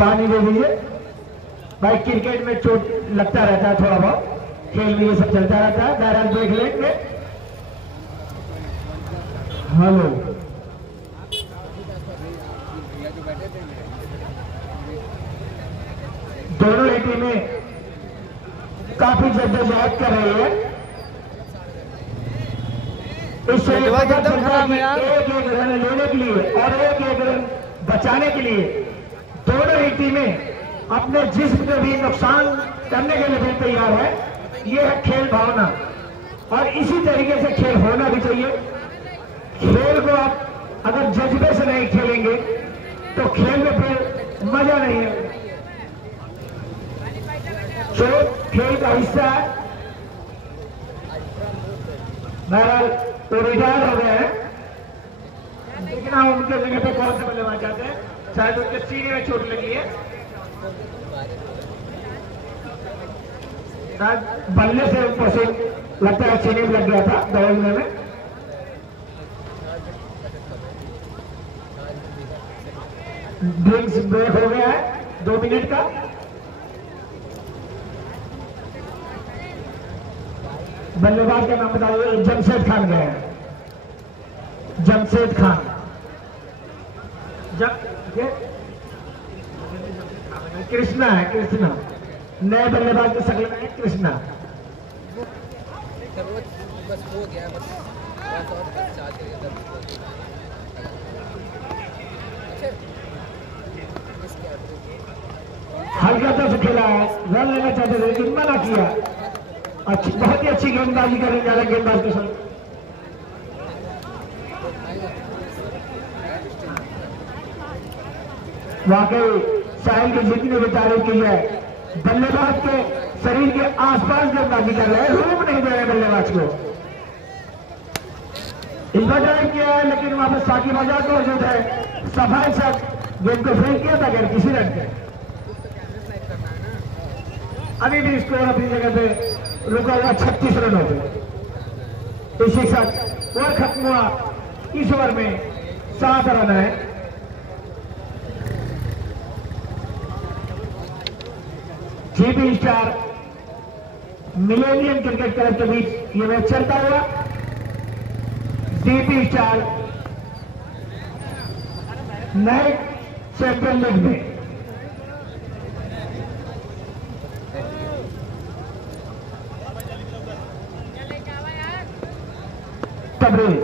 पानी दे दीजिए भाई। क्रिकेट में चोट लगता रहता है थोड़ा बहुत, खेल में ये सब चलता रहता है। बहरहाल देख लेंगे। हेलो, दोनों ही टीमें काफी जद्दोजहद कर रही है। इससे एक एक रन लेने के लिए और एक एक रन बचाने के लिए दोनों ही टीमें अपने जिस्म को भी नुकसान करने के लिए भी तैयार है। ये है खेल भावना और इसी तरीके से खेल होना भी चाहिए। खेल को आप अगर जज्बे से नहीं खेलेंगे तो खेल में फिर मजा नहीं है। चोट खेल का हिस्सा है। बहरहाल तो रिटायर हो गए हैं, देखना उनके जगह पे कौन से बल्लेबाज जाते हैं। शायद उनके सीने में चोट लगी है, शायद बल्ले से ऊपर से लगता है सीने में लग गया था दौड़ने में। ड्रिंक्स ब्रेक हो गया है 2 मिनट का। बल्लेबाज का नाम बताइए। जमशेद खान गए हैं, जमशेद खान। कृष्णा है, कृष्णा नए बल्लेबाज के शक्ल में है कृष्णा। हल्का से खेला है, रन लेना चाहते थे लेकिन मना किया। अच्छी, बहुत ही अच्छी गेंदबाजी करेंगे ज्यादा गेंदबाज के साथ। वाकई साहिल की जितनी भी तारीफ की है, बल्लेबाज के शरीर के आसपास गेंदबाजी कर रहे हैं, रूप नहीं दे रहे बल्लेबाज को। इस बार ड्राइव किया है लेकिन वहां पर साकिब आजाद मौजूद है। सफाई से गेंद को फेंक किया था गैर किसी रन के। अभी भी स्कोर अपनी जगह पे रुका हुआ 36 रन हो गए। इसी साथ ओवर खत्म हुआ। इस ओवर में 7 रन है। GP star millennium cricket club के बीच ये मैच चलता हुआ। जीपी स्टार नए चैंपियन लीग में तबरेज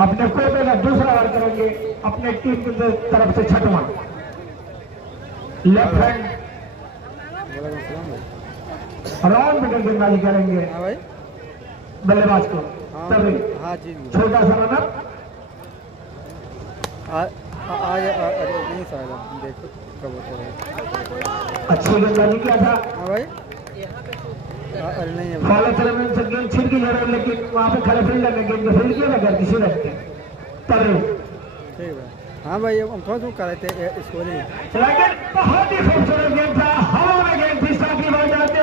अपने कोटे का दूसरा ओवर करेंगे अपने टीम की तरफ से 6वां। लेफ्ट हैंड राउंड में गेंदबाजी करेंगे बल्लेबाज को। तबरेज छोटा सा रनर अच्छी गेंदबाजी किया था। फॉलो चले से गेंद छिड़ की जरूर, लेकिन वहां पे खड़े फील्डर ने गेंद को फील्ड किया ना किसी रन के। तबरेज हाँ भाई हम कौन कर रहे थे स्कोरिंग, लेकिन बहुत ही खूबसूरत गेंद था। हवा में गेंद थी, साकिब आजाद ने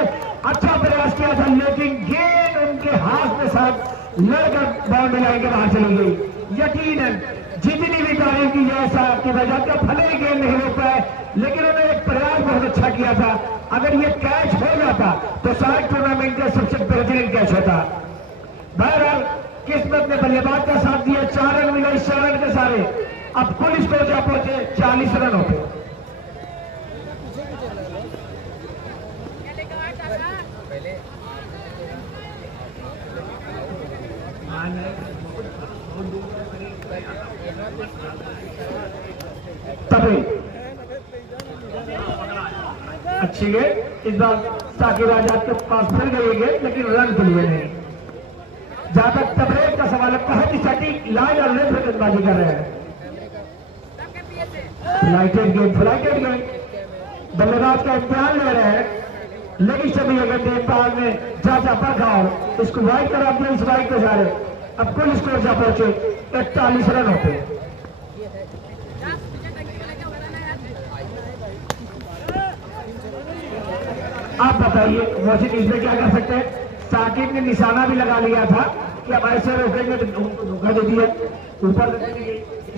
अच्छा प्रयास किया था लेकिन गेंद उनके हाथ में साथ लड़कर बाउंड्री लाइन के बाहर चली गई। यकीनन जितनी भी तारीफ की जाए साकिब आजाद का, भले ही गेंद नहीं रोक पाए लेकिन उन्होंने एक प्रयास बहुत अच्छा किया था। अगर ये कैच हो जाता तो शायद टूर्नामेंट का सबसे बेहतरीन कैच होता। बहरहाल किस्मत ने बल्लेबाज का साथ दिया। 4 रन मिला इस 4 रन के सारे। अब कुल स्कोर जा पहुंचे 40 रनों पे। तभी अच्छी गेंद इस बार साकिब आजाद के पास फिर गई गेंद लेकिन रन के लिए नहीं। जहां तक तबरेज का सवाल है, बहुत ही सटीक लाइन और लेंथ में गेंदबाजी कर रहे हैं। फ्लाइटेड गेंद, फ्लाइटेड गेंद बल्लेबाज का इम्तिहान ले रहे हैं लेकिन सभी अगर गेंदबाज ने जांचा परखा और इसको वाइड करा दिया इस वाइड के सारे। अब कुल स्कोर जा पहुंचे 41 रन होते। आप बताइए वॉशिंग इसमें क्या कर सकते हैं। साकिब ने निशाना भी लगा लिया था कि अब ऐसे रोकेंगे तो उनको धोखा दे दिया, ऊपर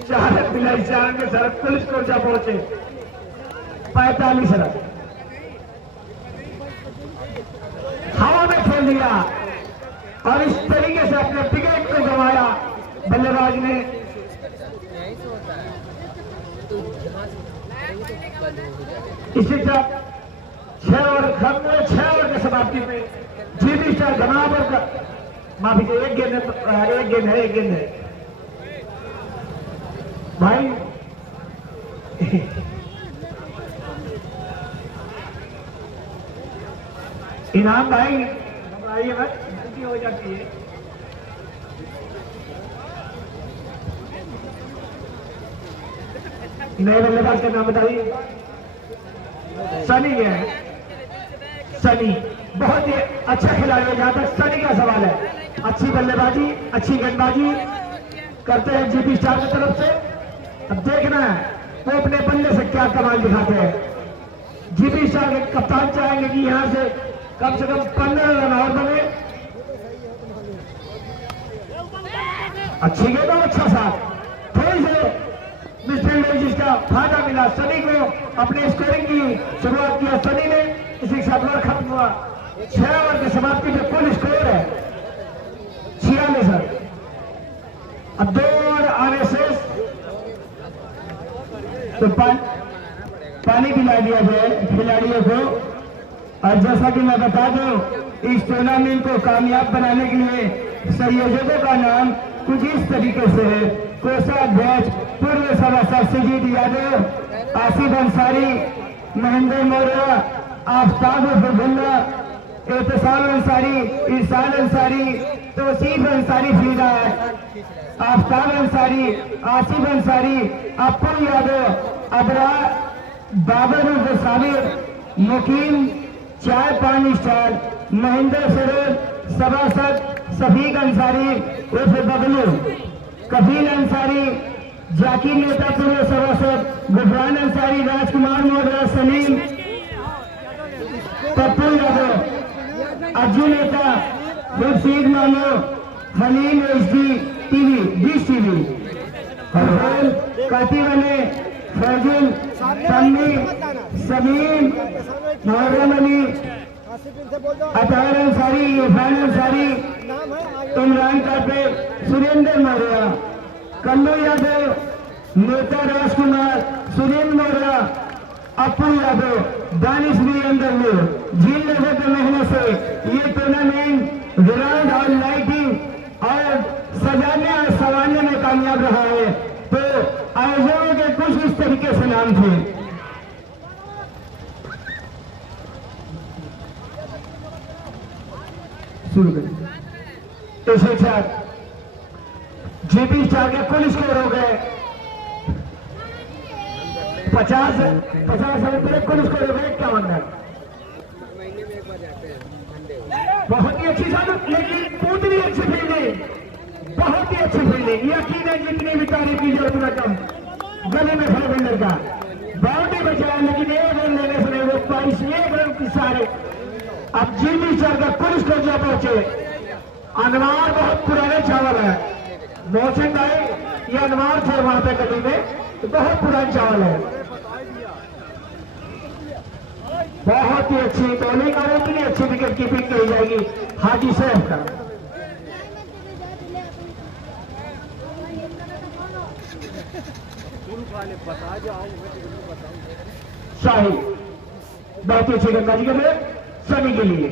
चार रन मिला, 4 रन के सर पुलिस को जा पहुंचे 45 रन हवा में खेल दिया और इस तरीके से अपने विकेट को गंवाया बल्लेबाज ने। इसी तरह 6 ओवर खत्म हुए, 6 ओवर की समाप्ति में जीबी स्टार घनावर का माफी के एक गेंद है भाई इनाम भाई घबराइए मत, गलती हो जाती है। नए बल्लेबाज का नाम बताइए। सनी है, सनी बहुत ही अच्छा खिलाड़ी है। जहां तक सनी का सवाल है, अच्छी बल्लेबाजी, अच्छी गेंदबाजी करते हैं जीबी स्टार की तरफ से। अब देखना है वो अपने बल्ले से क्या कमाल दिखाते हैं। जीबी स्टार के कप्तान चाहेंगे कि यहां से कम 15 रन और बने। अच्छी गेंद और अच्छा साथ, थोड़ी से मिसफील्ड जिसका फायदा मिला सनी को, अपने स्कोरिंग की शुरुआत किया सनी ने। इसी के साथ ओवर खत्म हुआ। 6 ओवर की समाप्ति पे कुल स्कोर है 46 रन। अब 2 ओवर आने से तो पानी पिला दिया जाए खिलाड़ियों को। और जैसा कि मैं बता दूं, इस टूर्नामेंट को कामयाब बनाने के लिए संयोजकों का नाम कुछ इस तरीके से है। कोषाध्यक्ष पूर्व सभासद सुजीत यादव, आसिफ अंसारी, महेंद्र मौर्य, आफ्ताब फुल्ला, एहतसाम अंसारी, इरशाद अंसारी, तौसीफ अंसारी फीदा है, आफ्ताब अंसारी, आसिफ अंसारी, अप्पू यादव, अबरार, बाबर साबिर, मुकीम, चाय पानी स्टार, महेंद्र सरोज, सभासद शफीक अंसारी उर्फ बबलू, कफील अंसारी, जाकिर नेता पूर्व सभासद, गुफरान अंसारी, राजकुमार Maurya, Salim, Pappu Yadav, Ajju Neta, Khurshid Mano, Haleem HD TV, dish TV, कातिवने, फैजुल, तन्वी, समीम, मोहर्रम अली, अतार अंसारी, इरफान अंसारी, इमरान कापे, सुरेंद्र मौर्य, कल्लू यादव, नेता राजकुमार, सुरेंद्र मौर्य, अप्पू यादव, दानिश वीरेंद्र झील नगर के मेहनत से ये टूर्नामेंट ग्राउंड और लाइटिंग और सजाने और सवारने में कामयाब रहा है। तो आयोजकों के कुछ इस तरीके से नाम थे। शुरू करें। इसी साथ जीबी स्टार के कुल स्कोर हो गए 50 रन पर कुल स्कोर हो गए 51 रन। बहुत ही अच्छी साथ, लेकिन उतनी अच्छी फील्डिंग, बहुत ही अच्छी फील्डिंग। यकीन है जितनी भी तारीफ की जरूरत न कम। गले में खड़े बिल्डर का बाउंड्री बचाया, लेकिन एक रन लेने से नहीं, वो 22 रन की सारे। अब जीबी स्टार का कुल स्कोर जो पहुंचे, अनवार बहुत पुराने चावल है। मोहसिन भाई ये अनवार थे वहां पे गली में, तो बहुत पुराने चावल है। बहुत ही अच्छी बॉलिंग और उतनी अच्छी विकेट कीपिंग की जाएगी हाजी सैफ का। शाही बहुत ही अच्छी गेंदबाजी कर रहे सनी के लिए।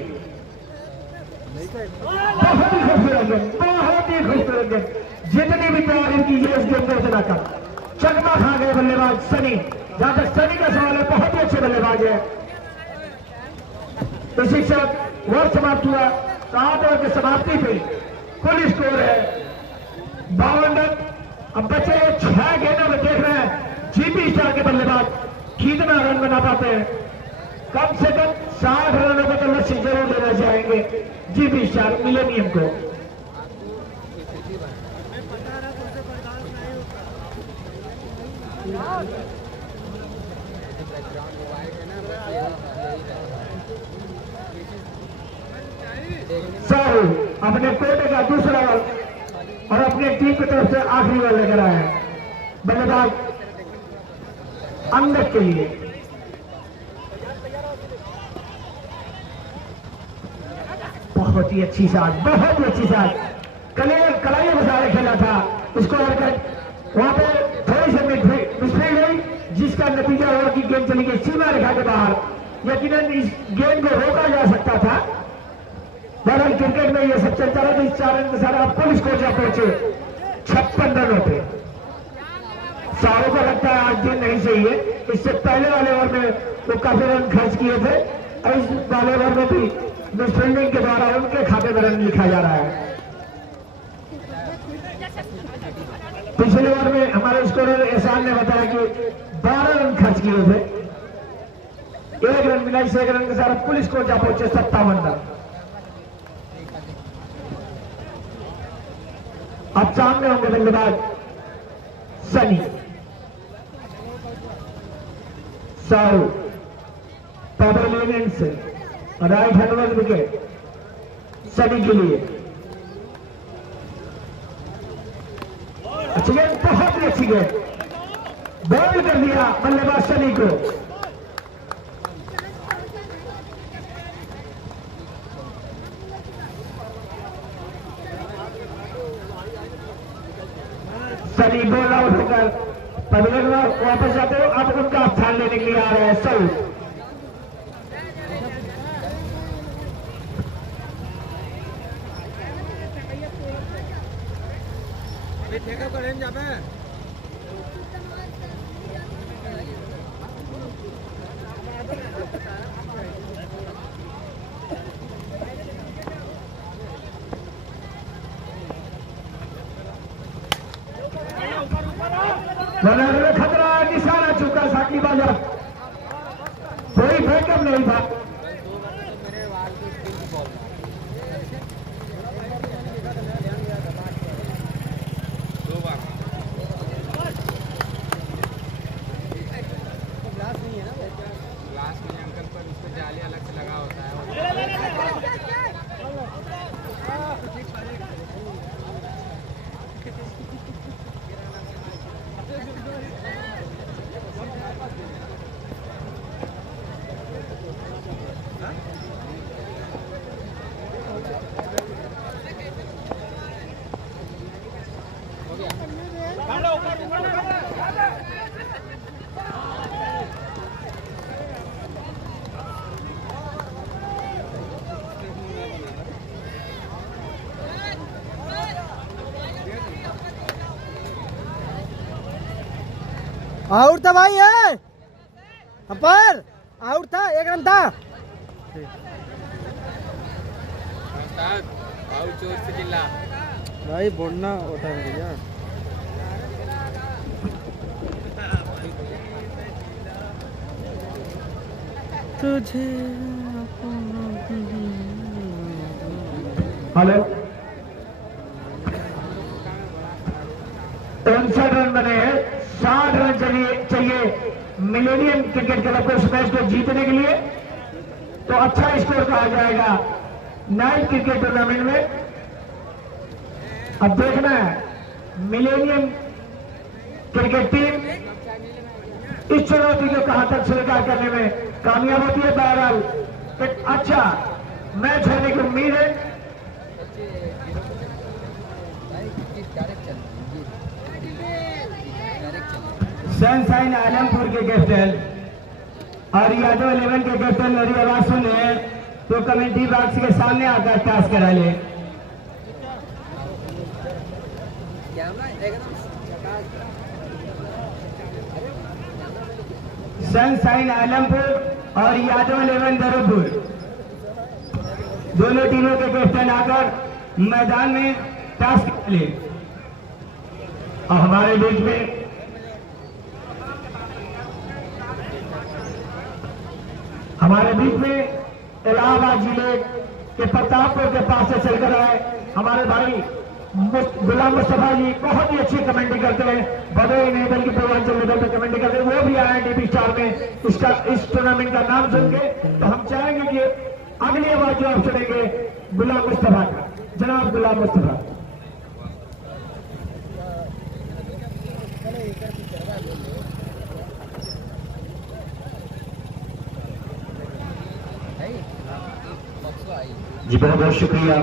बहुत ही खूबसूरत गेंद, बहुत ही खूबसूरत गेंद। जितनी भी तारीफ कीजिए इस गेंद को उतना कम। चकमा खा गए बल्लेबाज सनी। जहां तक सनी का सवाल है, बहुत ही अच्छे बल्लेबाज है। इसी के साथ ओवर समाप्त हुआ। 7 ओवर की समाप्ति पे कुल स्कोर है 52 रन। अब बचे 6 गेंदों में देख रहे हैं जीबी स्टार के बल्लेबाज कितना रन बना पाते हैं। कम से कम 60 रनों का तो लक्ष्य जरूर लेना चाहेंगे जीबी स्टार मिलेनियम को। दूसरा बॉल और अपने टीम की तरफ से आखिरी बॉल लेकर आए हैं बल्लेबाज अंगद के लिए। बहुत ही अच्छी शॉट, बहुत ही अच्छी शॉट, कलाई बसारे खेला था उसको वहां पे थोड़ी सी मिसफील्ड हुई जिसका नतीजा हुआ कि गेंद चली गई सीमा रेखा के बाहर। यकीनन इस गेंद को रोका जा सकता था। बहरहाल क्रिकेट में यह सब चलता रहा। इस 4 रन के सारे आप पुलिस को जा पहुंचे 56 रनों पे। सारों को लगता है आज दिन नहीं सही है। इससे पहले वाले ओवर में वो काफी रन खर्च किए थे और इस वाले ओवर में भी मिसफील्डिंग के द्वारा उनके खाते में रन लिखा जा रहा है। पिछले ओवर में हमारे स्कोरर एहसान ने बताया कि 12 रन खर्च किए थे, 1 रन मिला। इस 1 रन के साथ पुलिस को जा पहुंचे 57 रन। अब सामने होंगे बल्लेबाज सनी साउ पवेलियन से राइट हैंड विकेट सनी के लिए। अच्छी गेंद, बहुत ही अच्छी गेंद, बॉल कर दिया बल्लेबाज सनी को। सनी बॉल आउट होकर पवेलियन वापस जाते हो। अब उनका स्थान लेने के लिए आ रहे हैं सऊ। ठेका करें जाबे खतरा, निशाना चुका साकी बाजा, कोई बैकअप नहीं था। आउट था भाई है पर आउट था, 1 रन था। भाई बोलना होता है भैया। तुझे हेलो 59 रन बने हैं। 60 रन चाहिए मिलेनियम क्रिकेट क्लब को इस मैच को जीतने के लिए। तो अच्छा स्कोर कहा जाएगा नाइट क्रिकेट टूर्नामेंट में। अब देखना है मिलेनियम क्रिकेट टीम इस चुनौती को कहां तक स्वीकार करने में कामयाब होती है। बहरहाल एक अच्छा मैच होने की उम्मीद है। सनशाइन आलमपुर के कैप्टन और यादव 11 के कैप्टन मेरी आवाज सुन रहे हैं तो कमेटी बॉक्स के सामने आकर टास्क करा ले। सनशाइन आलमपुर और यादव 11 दरुपुर दोनों टीमों के कैप्टन आकर मैदान में टास्क कर ले। और हमारे बीच में इलाहाबाद जिले के प्रतापपुर के पास से चलकर आए हमारे भाई गुलाम मुस्तफा जी बहुत ही अच्छी कमेंट्री करते हैं। बदोई नहीं बल्कि पूर्वांचल लेवल पर कमेंट्री करते हैं। वो भी आए डीपी स्टार में इस टूर्नामेंट का नाम सुन के। तो हम चाहेंगे कि अगली आवाज जो आप सुनेंगे गुलाम मुस्तफा का। जनाब गुलाम मुस्तफा। जी बहुत बहुत शुक्रिया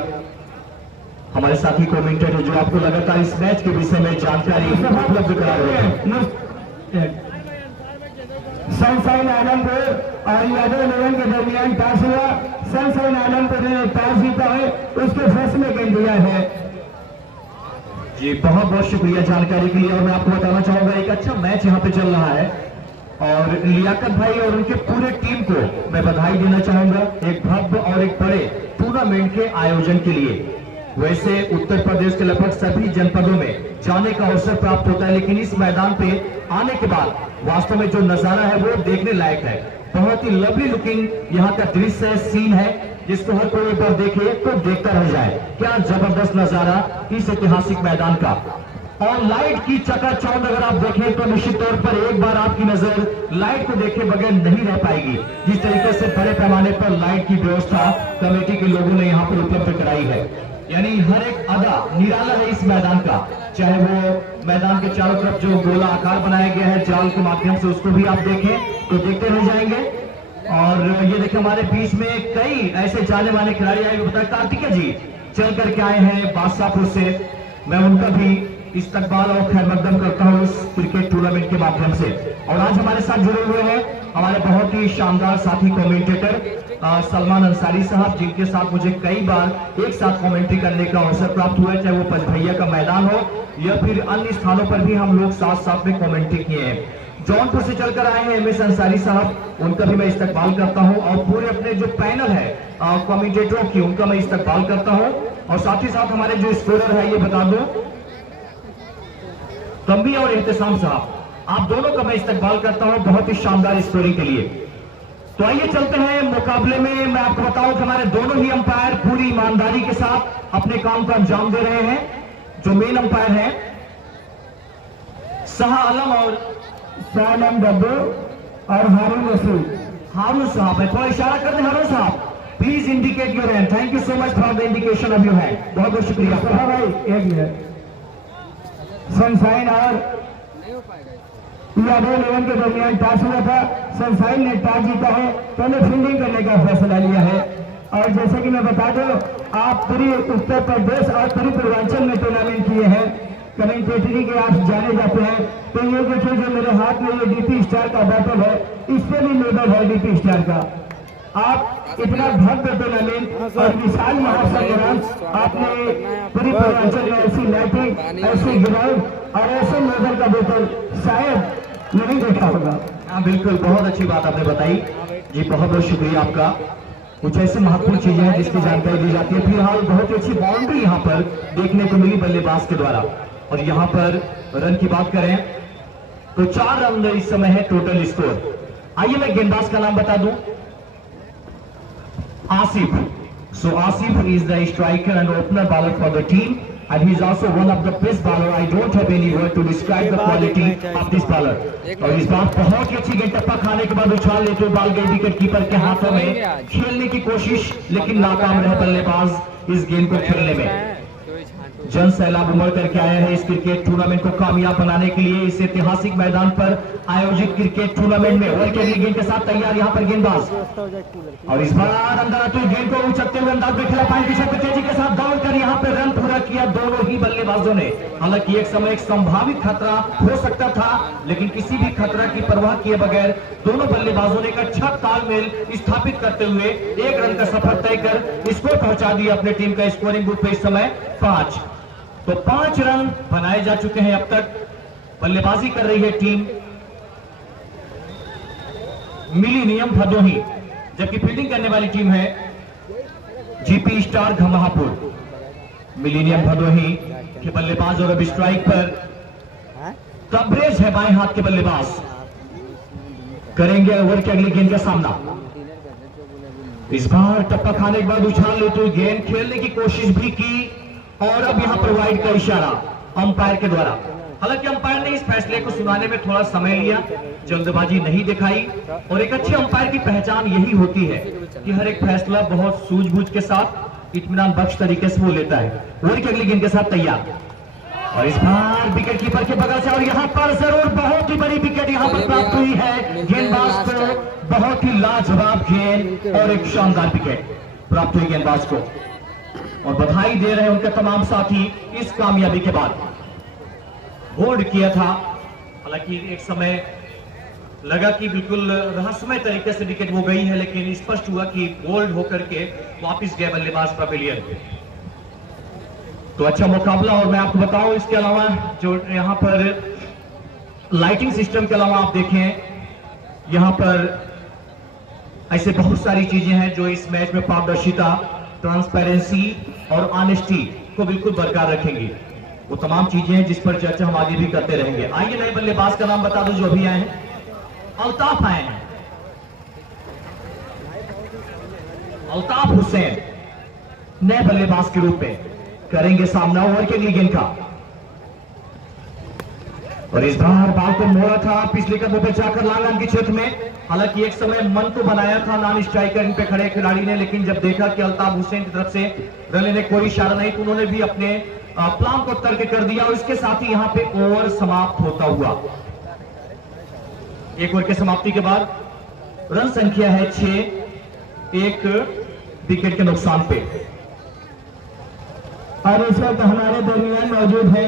हमारे साथी कमेंटेटर जो आपको लगातार इस मैच के विषय में जानकारी उपलब्ध करा रहे हैं। सनशाइन आलमपुर और यादव लेवन के दरमियान टॉस हुआ। सनशाइन आलमपुर ने टॉस जीता है, उसके फैसले के दिया है। जी बहुत बहुत शुक्रिया जानकारी के लिए। और मैं आपको बताना चाहूंगा एक अच्छा मैच यहाँ पे चल रहा है और लियाकत भाई और उनके पूरे टीम को मैं बधाई देना चाहूंगा एक भव्य और एक बड़े टूर्नामेंट के आयोजन के लिए। वैसे उत्तर प्रदेश के लगभग सभी जनपदों में जाने का अवसर प्राप्त होता है, लेकिन इस मैदान पे आने के बाद वास्तव में जो नजारा है वो देखने लायक है। बहुत ही लवली लुकिंग यहाँ का दृश्य है, सीन है, जिसको हर कोई एक बार देखे तो देखता रह जाए। क्या जबरदस्त नजारा इस ऐतिहासिक मैदान का। और लाइट की चकाचौंध अगर आप देखें तो निश्चित तौर पर एक बार आपकी नजर लाइट को देखे बगैर नहीं रह पाएगी। जिस तरीके से बड़े पैमाने पर लाइट की व्यवस्था कमेटी के लोगों ने यहाँ पर उपलब्ध कराई है, यानी हर एक अदा निराला है इस मैदान का। चाहे वो मैदान के चारों तरफ जो गोला आकार बनाया गया है जाल के माध्यम से, उसको भी आप देखें तो देखते रह जाएंगे। और ये देखिए हमारे बीच में कई ऐसे जाने माने खिलाड़ी आए। बताया कार्तिकेय जी चल करके आए हैं बादशाहपुर से, मैं उनका भी इस्तकबाल और खैर मकदम करता हूं इस क्रिकेट टूर्नामेंट के माध्यम से। और आज हमारे साथ जुड़े हुए हैं हमारे बहुत ही शानदार साथी कमेंटेटर सलमान अंसारी साहब, जिनके साथ मुझे कई बार एक साथ कमेंट्री करने का अवसर प्राप्त हुआ है, चाहे वो पचभैया का मैदान हो या फिर अन्य स्थानों पर भी हम लोग साथ साथ में कमेंट्री किए हैं। जौनपुर से चलकर आए हैं एमएस अंसारी साहब, उनका भी मैं इस्तकबाल करता हूं। और पूरे अपने जो पैनल है कमेंटेटरों की, उनका मैं इस्तकबाल करता हूं। और साथ ही साथ हमारे जो स्कोरर है ये बता दो तंबी और एहतसाम साहब, आप दोनों का मैं इस्तकबाल करता हूं बहुत ही शानदार स्कोरिंग के लिए। तो आइए चलते हैं मुकाबले में। मैं आपको बताऊं कि हमारे दोनों ही अंपायर पूरी ईमानदारी के साथ अपने काम को अंजाम दे रहे हैं। जो मेन अंपायर है शाह आलम और सालम डब्बू और हारून रसूल, हारून साहब है, थोड़ा इशारा कर दें हारून साहब, please indicate your hand. Thank you so much for the indication of your hand. बहुत बहुत शुक्रिया भाई। एक मिनट, सनशाइन और यादव लेवन के दरमियान टॉस हुआ था। सनशाइन ने टॉस जीता है, पहले फील्डिंग करने का फैसला लिया है। और जैसे कि मैं बता दूं, आप पूरी उत्तर प्रदेश और पूरी पूर्वांचल में टूर्नामेंट किए हैं, कमेंटेटरी के आप जाने जाते हैं। तो ये देखिए जो मेरे हाथ में ये डीपी स्टार का बैटल है, इससे भी लेवल है डीपी स्टार का। आप इतना भव्य टूर्नामेंट और विशाल महासंग्राम आपने पूरी पूर्वांचल में ऐसी लाइटिंग, ऐसी ग्राउंड और ऐसे मैदान का बोतल शायद नहीं देखा होगा। हाँ बिल्कुल, बहुत अच्छी बात आपने बताई जी, बहुत बहुत शुक्रिया आपका। कुछ ऐसे महत्वपूर्ण चीजें हैं जिसकी जानकारी दी जाती है। फिलहाल बहुत ही अच्छी बाउंड्री यहाँ पर देखने को मिली बल्लेबाज के द्वारा। और यहाँ पर रन की बात करें तो 4 रन इस समय है टोटल स्कोर। आइए मैं गेंदबाज का नाम बता दूं, Asif. So Asif is the striker and opener bowler for the team, and he is also one of the best bowler. I don't have any word to describe the quality of this bowler. और इस बार बहुत ही अच्छी गेंद टप्पा खाने के बाद उछाल लेते हुए बाल गई विकेट कीपर के हाथों में, खेलने की कोशिश लेकिन नाकाम रहे बल्लेबाज इस गेंद को खेलने में। जन सैलाब उमड़ करके आया है इस क्रिकेट टूर्नामेंट को कामयाब बनाने के लिए। इस ऐतिहासिक मैदान पर आयोजित क्रिकेट टूर्नामेंट में ओवर के लिए गेंद के साथ तैयार यहाँ पर गेंदबाज, और इस बार अंदर आते हुए गेंद को उछलते हुए अंदाज में खेला, पानी की तेजी के साथ दौड़कर यहाँ पे रन पूरा किया दोनों ही बल्लेबाजों ने। हालांकि एक समय एक संभावित खतरा हो सकता था, लेकिन किसी भी खतरा की परवाह किए बगैर दोनों बल्लेबाजों ने एक अच्छा तालमेल स्थापित करते हुए 1 रन का सफर तय कर स्कोर पहुंचा दिया अपने टीम का स्कोरिंग बुक पे इस समय 5। तो 5 रन बनाए जा चुके हैं अब तक। बल्लेबाजी कर रही है टीम मिलीनियम भदोही, जबकि फील्डिंग करने वाली टीम है GP star Ghamapur. Millennium Bhadohi के बल्लेबाज और अब स्ट्राइक पर कब्रेज है बाएं हाथ के बल्लेबाज, करेंगे ओवर की अगली गेंद का सामना। इस बार टप्पा खाने के बाद उछाल लेते हुए गेंद खेलने की कोशिश भी की, और अब यहां पर वाइड का इशारा अंपायर के द्वारा। हालांकि अंपायर ने इस फैसले को सुनाने में थोड़ा समय लिया, जल्दबाजी नहीं दिखाई, और एक अच्छे अंपायर की पहचान यही होती है कि हर एक फैसला बहुत सूझबूझ के साथ इत्मीनान बख्श तरीके से वो लेता है। ओवर की अगली गेंद के साथ तैयार, और इस बार विकेट कीपर के बगल से, और यहाँ पर जरूर बहुत ही बड़ी विकेट यहाँ पर प्राप्त हुई है गेंदबाज को। बहुत ही लाजवाब गेंद और एक शानदार विकेट प्राप्त हुई गेंदबाज को, और बधाई दे रहे हैं उनके तमाम साथी इस कामयाबी के बाद। होल्ड किया था, हालांकि एक समय लगा कि बिल्कुल रहस्यमय तरीके से विकेट वो गई है, लेकिन स्पष्ट हुआ कि होल्ड होकर के वापस गए बल्लेबाज पवेलियन। तो अच्छा मुकाबला, और मैं आपको बताऊं इसके अलावा जो यहां पर लाइटिंग सिस्टम के अलावा आप देखें यहां पर ऐसे बहुत सारी चीजें हैं जो इस मैच में पारदर्शिता, ट्रांसपेरेंसी और ऑनेस्टी को बिल्कुल बरकरार रखेंगी। वो तमाम चीजें हैं जिस पर चर्चा हम आगे भी करते रहेंगे। आइए नए बल्लेबाज का नाम बता दो जो अभी आए हैं। अल्ताफ आए हैं, अल्ताफ हुसैन नए बल्लेबाज के रूप में करेंगे सामना ओवर के लिए गेंद का, और इस बार बॉल को मोड़ा था पिछले कदमों पे जाकर लांगन के क्षेत्र में। हालांकि एक समय मन तो बनाया था नॉन स्ट्राइकर इन पे खड़े खिलाड़ी ने, लेकिन जब देखा कि अल्ताफ हुसैन की तरफ से रन लेने कोई इशारा नहीं, तो उन्होंने भी अपने प्लान को तर्क कर दिया, और इसके साथ ही यहां पे ओवर समाप्त होता हुआ। एक ओवर के समाप्ति के बाद रन संख्या है 6, एक विकेट के नुकसान पे। और इस वक्त हमारे दरमियान मौजूद है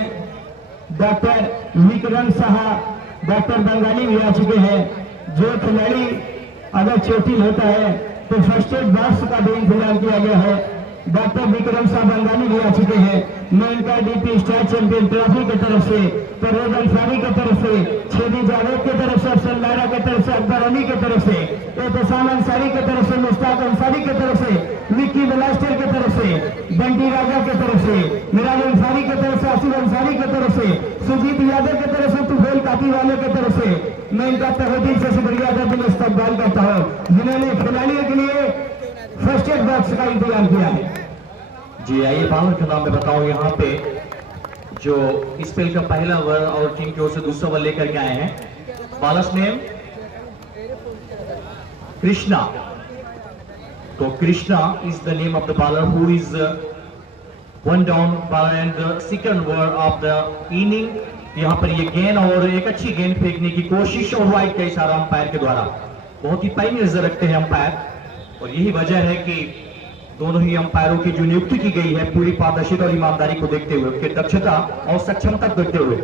डॉक्टर विक्रम साहब, डॉक्टर बंगाली भी आ चुके हैं। जो खिलाड़ी अगर चोटिल होता है तो फर्स्ट एड बॉक्स का भी इंतजाम किया गया है। डॉक्टर विक्रम साहब बंगाली भी आ चुके हैं। मैं इनका डीपी स्टार चैंपियन ट्रॉफी की तरफ से, परवेज अंसारी की तरफ से, छेदी जावेद की तरफ से, अफसल लारा की तरफ से, अकबर अली की तरफ से, एहतसाम अंसारी की तरफ से, मुश्ताक अंसारी की तरफ से, विक्की ब्लास्टर की तरफ से, बंटी राजा की तरफ से, मिराज अंसारी की तरफ से, आसिफ अंसारी की तरफ से, सुजीत यादव की तरफ से, तुफेल काटी वाले की तरफ से मैं इनका तहेदिल से शुक्रिया अदा दिल इस्तकबाल करता हूँ जिन्होंने खिलाड़ियों के लिए फर्स्ट एड बॉक्स का इंतजाम किया है। जी आइए बॉलर का नाम मैं बताऊं, यहाँ पे जो इस स्पेल का पहला ओवर और टीम की ओर से दूसरा ओवर लेकर के आए हैं। बॉलर्स नेम कृष्णा, तो Krishna is the name of the bowler who is one down bowler and the second over of the inning. यहाँ पर ये गेंद और एक अच्छी गेंद फेंकने की कोशिश और वाइड का इशारा अंपायर के द्वारा, बहुत ही पैनी नजर रखते हैं अंपायर, और यही वजह है कि दोनों ही अंपायरों की जो नियुक्ति की गई है पूरी पारदर्शिता और ईमानदारी को देखते हुए, उनकी दक्षता और सक्षमता को देखते हुए।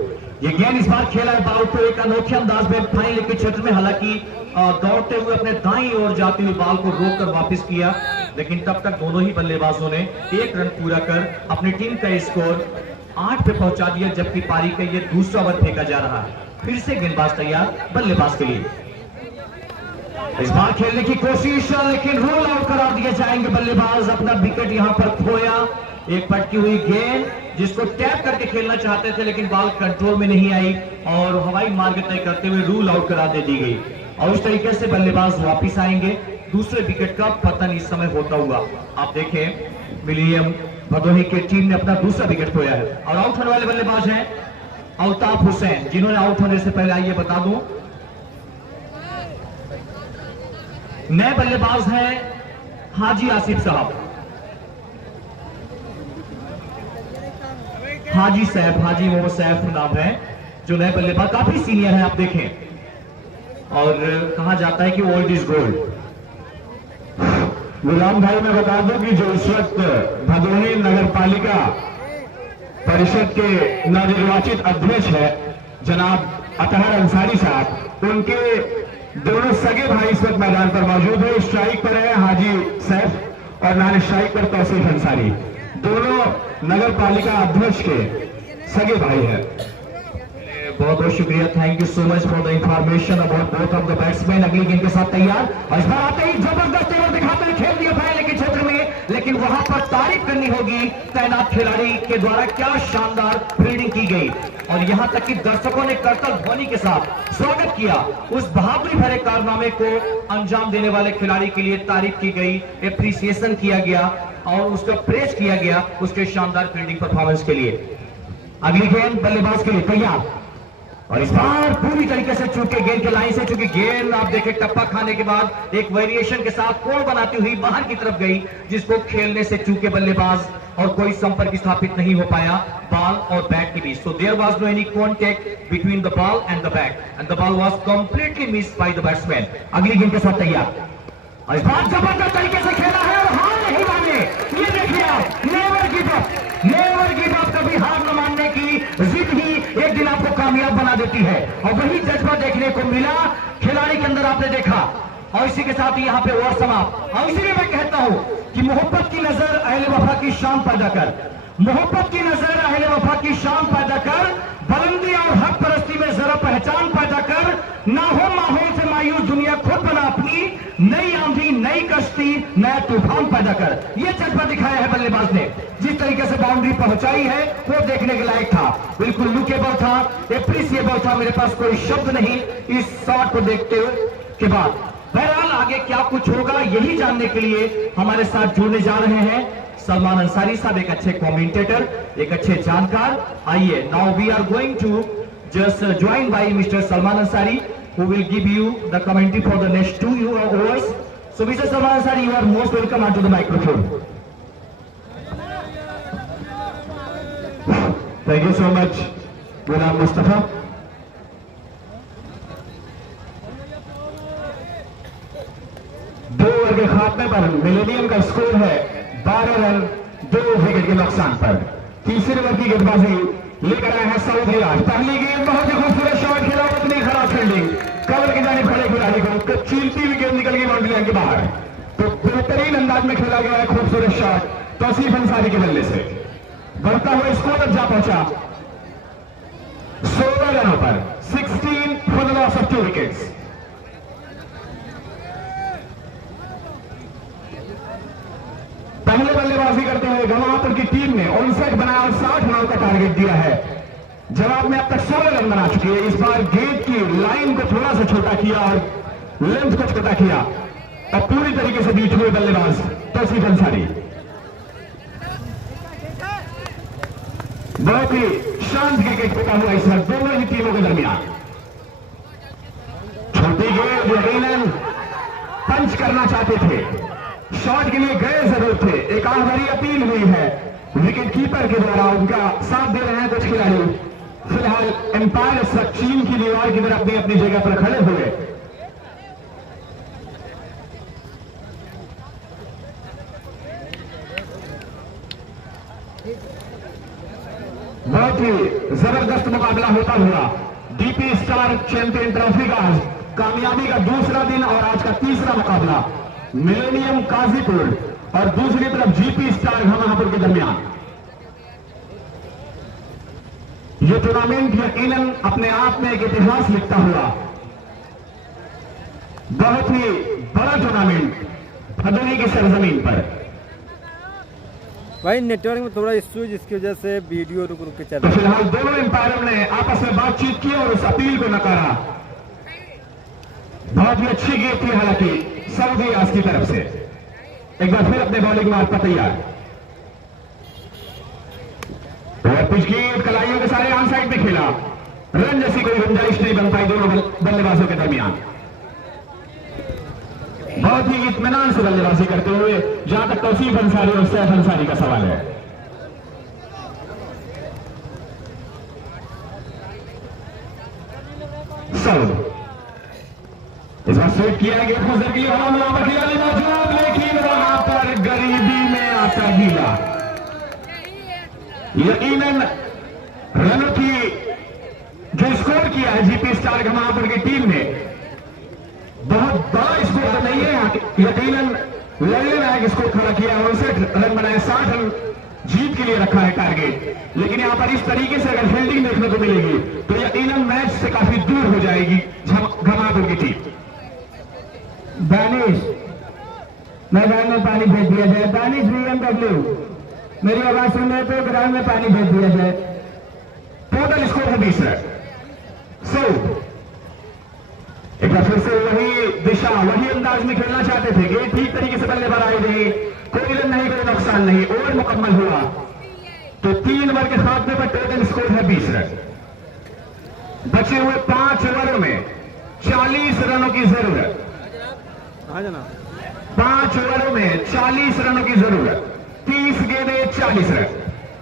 ये गेंद इस बार खेला है बॉल को एक अनोखे अंदाज में फाइनल के क्षेत्र में, हालांकि दौड़ते हुए अपने दाईं ओर जाती हुई बॉल को रोककर वापस किया, लेकिन तब तक दोनों ही बल्लेबाजों ने एक रन पूरा कर अपनी टीम का स्कोर 8 पे पहुंचा दिया, जबकि पारी का ये दूसरा ओवर फेंका जा रहा है। फिर से गेंदबाज तैयार बल्लेबाज के लिए, इस बार खेलने की कोशिश, लेकिन रोल आउट करार दिए जाएंगे बल्लेबाज। अपना विकेट यहां पर खोया, एक पटकी हुई गेंद जिसको टैप करके खेलना चाहते थे, लेकिन बॉल कंट्रोल में नहीं आई और हवाई मार्ग तय करते हुए रूल आउट करार दे दी गई, और इस तरीके से बल्लेबाज वापिस आएंगे। दूसरे विकेट का पतन इस समय होता हुआ आप देखें, मिलियम भदोही की टीम ने अपना दूसरा विकेट खोया है, और आउट होने वाले बल्लेबाज हैं अल्ताफ हुसैन, जिन्होंने आउट होने से पहले आइए बता दूं नए बल्लेबाज हैं हाजी आसिफ साहब, हाजी सैफ, हाजी मोहम्मद सैफ नाम है जो नए बल्लेबाज, काफी सीनियर है आप देखें, और कहा जाता है कि ओल्ड इज गोल्ड। गुलाम भाई मैं बता दूं कि जो इस वक्त भदोही नगर पालिका परिषद के नवनिर्वाचित अध्यक्ष है जनाब अतहर अंसारी साहब, उनके दोनों सगे भाई इस वक्त मैदान पर मौजूद है। स्ट्राइक पर है हाजी सैफ और नॉन स्ट्राइक पर तौसीफ अंसारी, दोनों नगर पालिका अध्यक्ष के सगे भाई हैं। बहुत बहुत शुक्रिया, thank you so much for the information about both of the batsman. अगली गेंद के साथ तैयार, और इस बार आते ही जबरदस्त तेवर दिखाते हुए खेल दिया फाइनल के क्षेत्र में, लेकिन वहां पर तारीफ करनी होगी तैनात खिलाड़ी के द्वारा, क्या शानदार फील्डिंग की गई, और यहां तक कि दर्शकों ने करतल ध्वनि के साथ स्वागत किया। उस बहादुरी भरे कारनामे को अंजाम देने वाले खिलाड़ी के लिए तारीफ की गई, एप्रिसिएशन किया गया और उसका प्रेज किया गया उसके शानदार फील्डिंग परफॉर्मेंस के लिए। अगली गेंद बल्लेबाज के लिए तैयार, और इस बार पूरी तरीके से चूके गेंद के लाइन से, चूंकि गेंद आप देखें टप्पा खाने के बाद एक वेरिएशन के साथ कोण बनाती हुई बाहर की तरफ गई, जिसको खेलने से चूके बल्लेबाज और कोई संपर्क स्थापित नहीं हो पाया बॉल और बैट के बीच। So there was no any contact between the ball and the bat and the ball was completely missed by the batsman. अगली गेंद के साथ तैयार, और इस बार जबरदस्त तरीके से खेला है और हार नहीं माने। ये देखिए आप, never give up, never give up, कभी हार न मानने की जिद ही एक दिन आपको कामयाब बना देती है, और वही जज्बा देखने को मिला खिलाड़ी के अंदर, आपने देखा। और इसी के साथ ही यहाँ पे ओवर समाप्त। और इसीलिए मैं कहता हूं कि मोहब्बत की नजर अहले वफा की शान पैदा कर, मोहब्बत की नजर अहले वफा की शान पैदा कर, बुलंदी और हक परस्ती में जरा पहचान पैदा कर, ना हो माहौल से मायूस दुनिया खुद बना अपनी, नई आंधी नई कश्ती नया तूफान पैदा कर। यह जज्बा दिखाया है बल्लेबाज ने, जिस तरीके से बाउंड्री पहुंचाई है वो देखने के लायक था, बिल्कुल लुकेबल था, एप्रिसिएबल था। मेरे पास कोई शब्द नहीं इस शॉट को देखते के बाद। बहरहाल आगे क्या कुछ होगा यही जानने के लिए हमारे साथ जुड़ने जा रहे हैं सलमान अंसारी साहब, एक अच्छे कमेंटेटर, एक अच्छे जानकार। आइए, now we are going to just joined by Mr. Salman Ansari, who will give you the commentary for the next 2 overs. So Mr. Salman Ansari, you are most welcome onto the microphone. Thank you so much, Ghulam Mustafa. दो over के खात्मे पर millennium का score है 12 run 2 wicket के नुकसान पर। तीसरे ओवर की गेंदबाजी लेकर आए हैं सऊदी राज। पहली गेंद बहुत ही खूबसूरत शॉट खेला, उतनी खराब फील्डिंग, कवर की जानिब खड़े खिलाड़ी को चीलती हुई गेंद निकल गई बाउंड्री लाइन के बाहर। तो बेहतरीन अंदाज में खेला गया है खूबसूरत शॉट तौसीफ अंसारी के बल्ले से। बढ़ता हुआ स्कोर अब जा पहुंचा 16 रनों पर, 16 for the loss of 2 wickets. पहले बल्लेबाजी करते हुए गवाहपुर की टीम ने 59 बनाया और 60 रनों का टारगेट दिया है। जवाब में अब तक 16 रन बना चुकी है। इस बार गेंद की लाइन को थोड़ा सा छोटा किया और लेंथ को छोटा किया और पूरी तरीके से बीच हुए बल्लेबाज तौसीफ अंसारी। बहुत ही शांत क्रिकेट होता हुआ इस वक्त दोनों ही टीमों के दरमियान। छोटी गेंद यकीनन पंच करना चाहते थे, शॉट के लिए गए जरूर थे। एक आखिरी अपील हुई है विकेट कीपर के द्वारा, उनका साथ दे रहे हैं कुछ खिलाड़ी। फिलहाल एम्पायर इस वक्त चीन की दीवार की तरफ अपनी अपनी जगह पर खड़े हुए। बहुत ही जबरदस्त मुकाबला होता हुआ डीपी स्टार चैंपियन ट्रॉफी का कामयाबी का दूसरा दिन और आज का तीसरा मुकाबला मिलेनियम काजीपुर और दूसरी तरफ जीपी स्टार घमापुर के दरमियान। यह टूर्नामेंट यकीनन अपने आप में एक इतिहास लिखता हुआ बहुत ही बड़ा टूर्नामेंट भदोही की सरजमीन पर। भाई नेटवर्क में थोड़ा इश्यू जिसकी वजह से वीडियो रुक रुक के चल तो रहा है। फिलहाल दोनों एम्पायरों ने आपस में बातचीत की और उस अपील को नकारा। बहुत ही अच्छी गेंद थी हालांकि सऊदी राज की तरफ से। एक बार फिर अपने बॉलिंग मार्ग पर तैयार। पिच की कलाइयों के सारे ऑन साइड में खेला, रन जैसी कोई गुंजाइश नहीं बन पाई दोनों बल्लेबाजों के दरमियान। बहुत ही इत्मीनान से बल्लेबाजी करते हुए जहां तक तौसीफ अंसारी और सैफ अंसारी का सवाल है। सऊद इस बार स्वीप किया गया, गुजर की हवा में वहां पर खिलाड़ी मौजूद, लेकिन वहां पर गरीबी में आता गीला। यकीनन रनों की जो स्कोर किया है जीपी स्टार घमापुर की टीम ने, बहुत बड़ा स्कोर तो नहीं है, यकीनन लड़ने लायक स्कोर खड़ा किया है। 59 रन बनाए, 60 रन जीत के लिए रखा है टारगेट। लेकिन यहां पर इस तरीके से अगर फील्डिंग देखने को मिलेगी तो यकीनन मैच से काफी दूर हो जाएगी घमापुर की टीम। दानिश, मैदान में पानी भेज दिया जाए। दानिश BMW, मेरी आवाज सुन रहे तो ग्राउंड में पानी भेज दिया जाए। टोटल स्कोर है 20 रन। सो एक बार फिर से वही दिशा वही अंदाज में खेलना चाहते थे। गेंद ठीक तरीके से बल्ले पर आई नहीं, कोई रन नहीं, कोई नुकसान नहीं। ओवर मुकम्मल हुआ तो 3 ओवर के खात्मे पर टोटल स्कोर है 20 रन। बचे हुए 5 ओवरों में 40 रनों की जरूरत। हाँ जना 5 ओवरों में 40 रनों की जरूरत। 30 गेंदें 40 रन,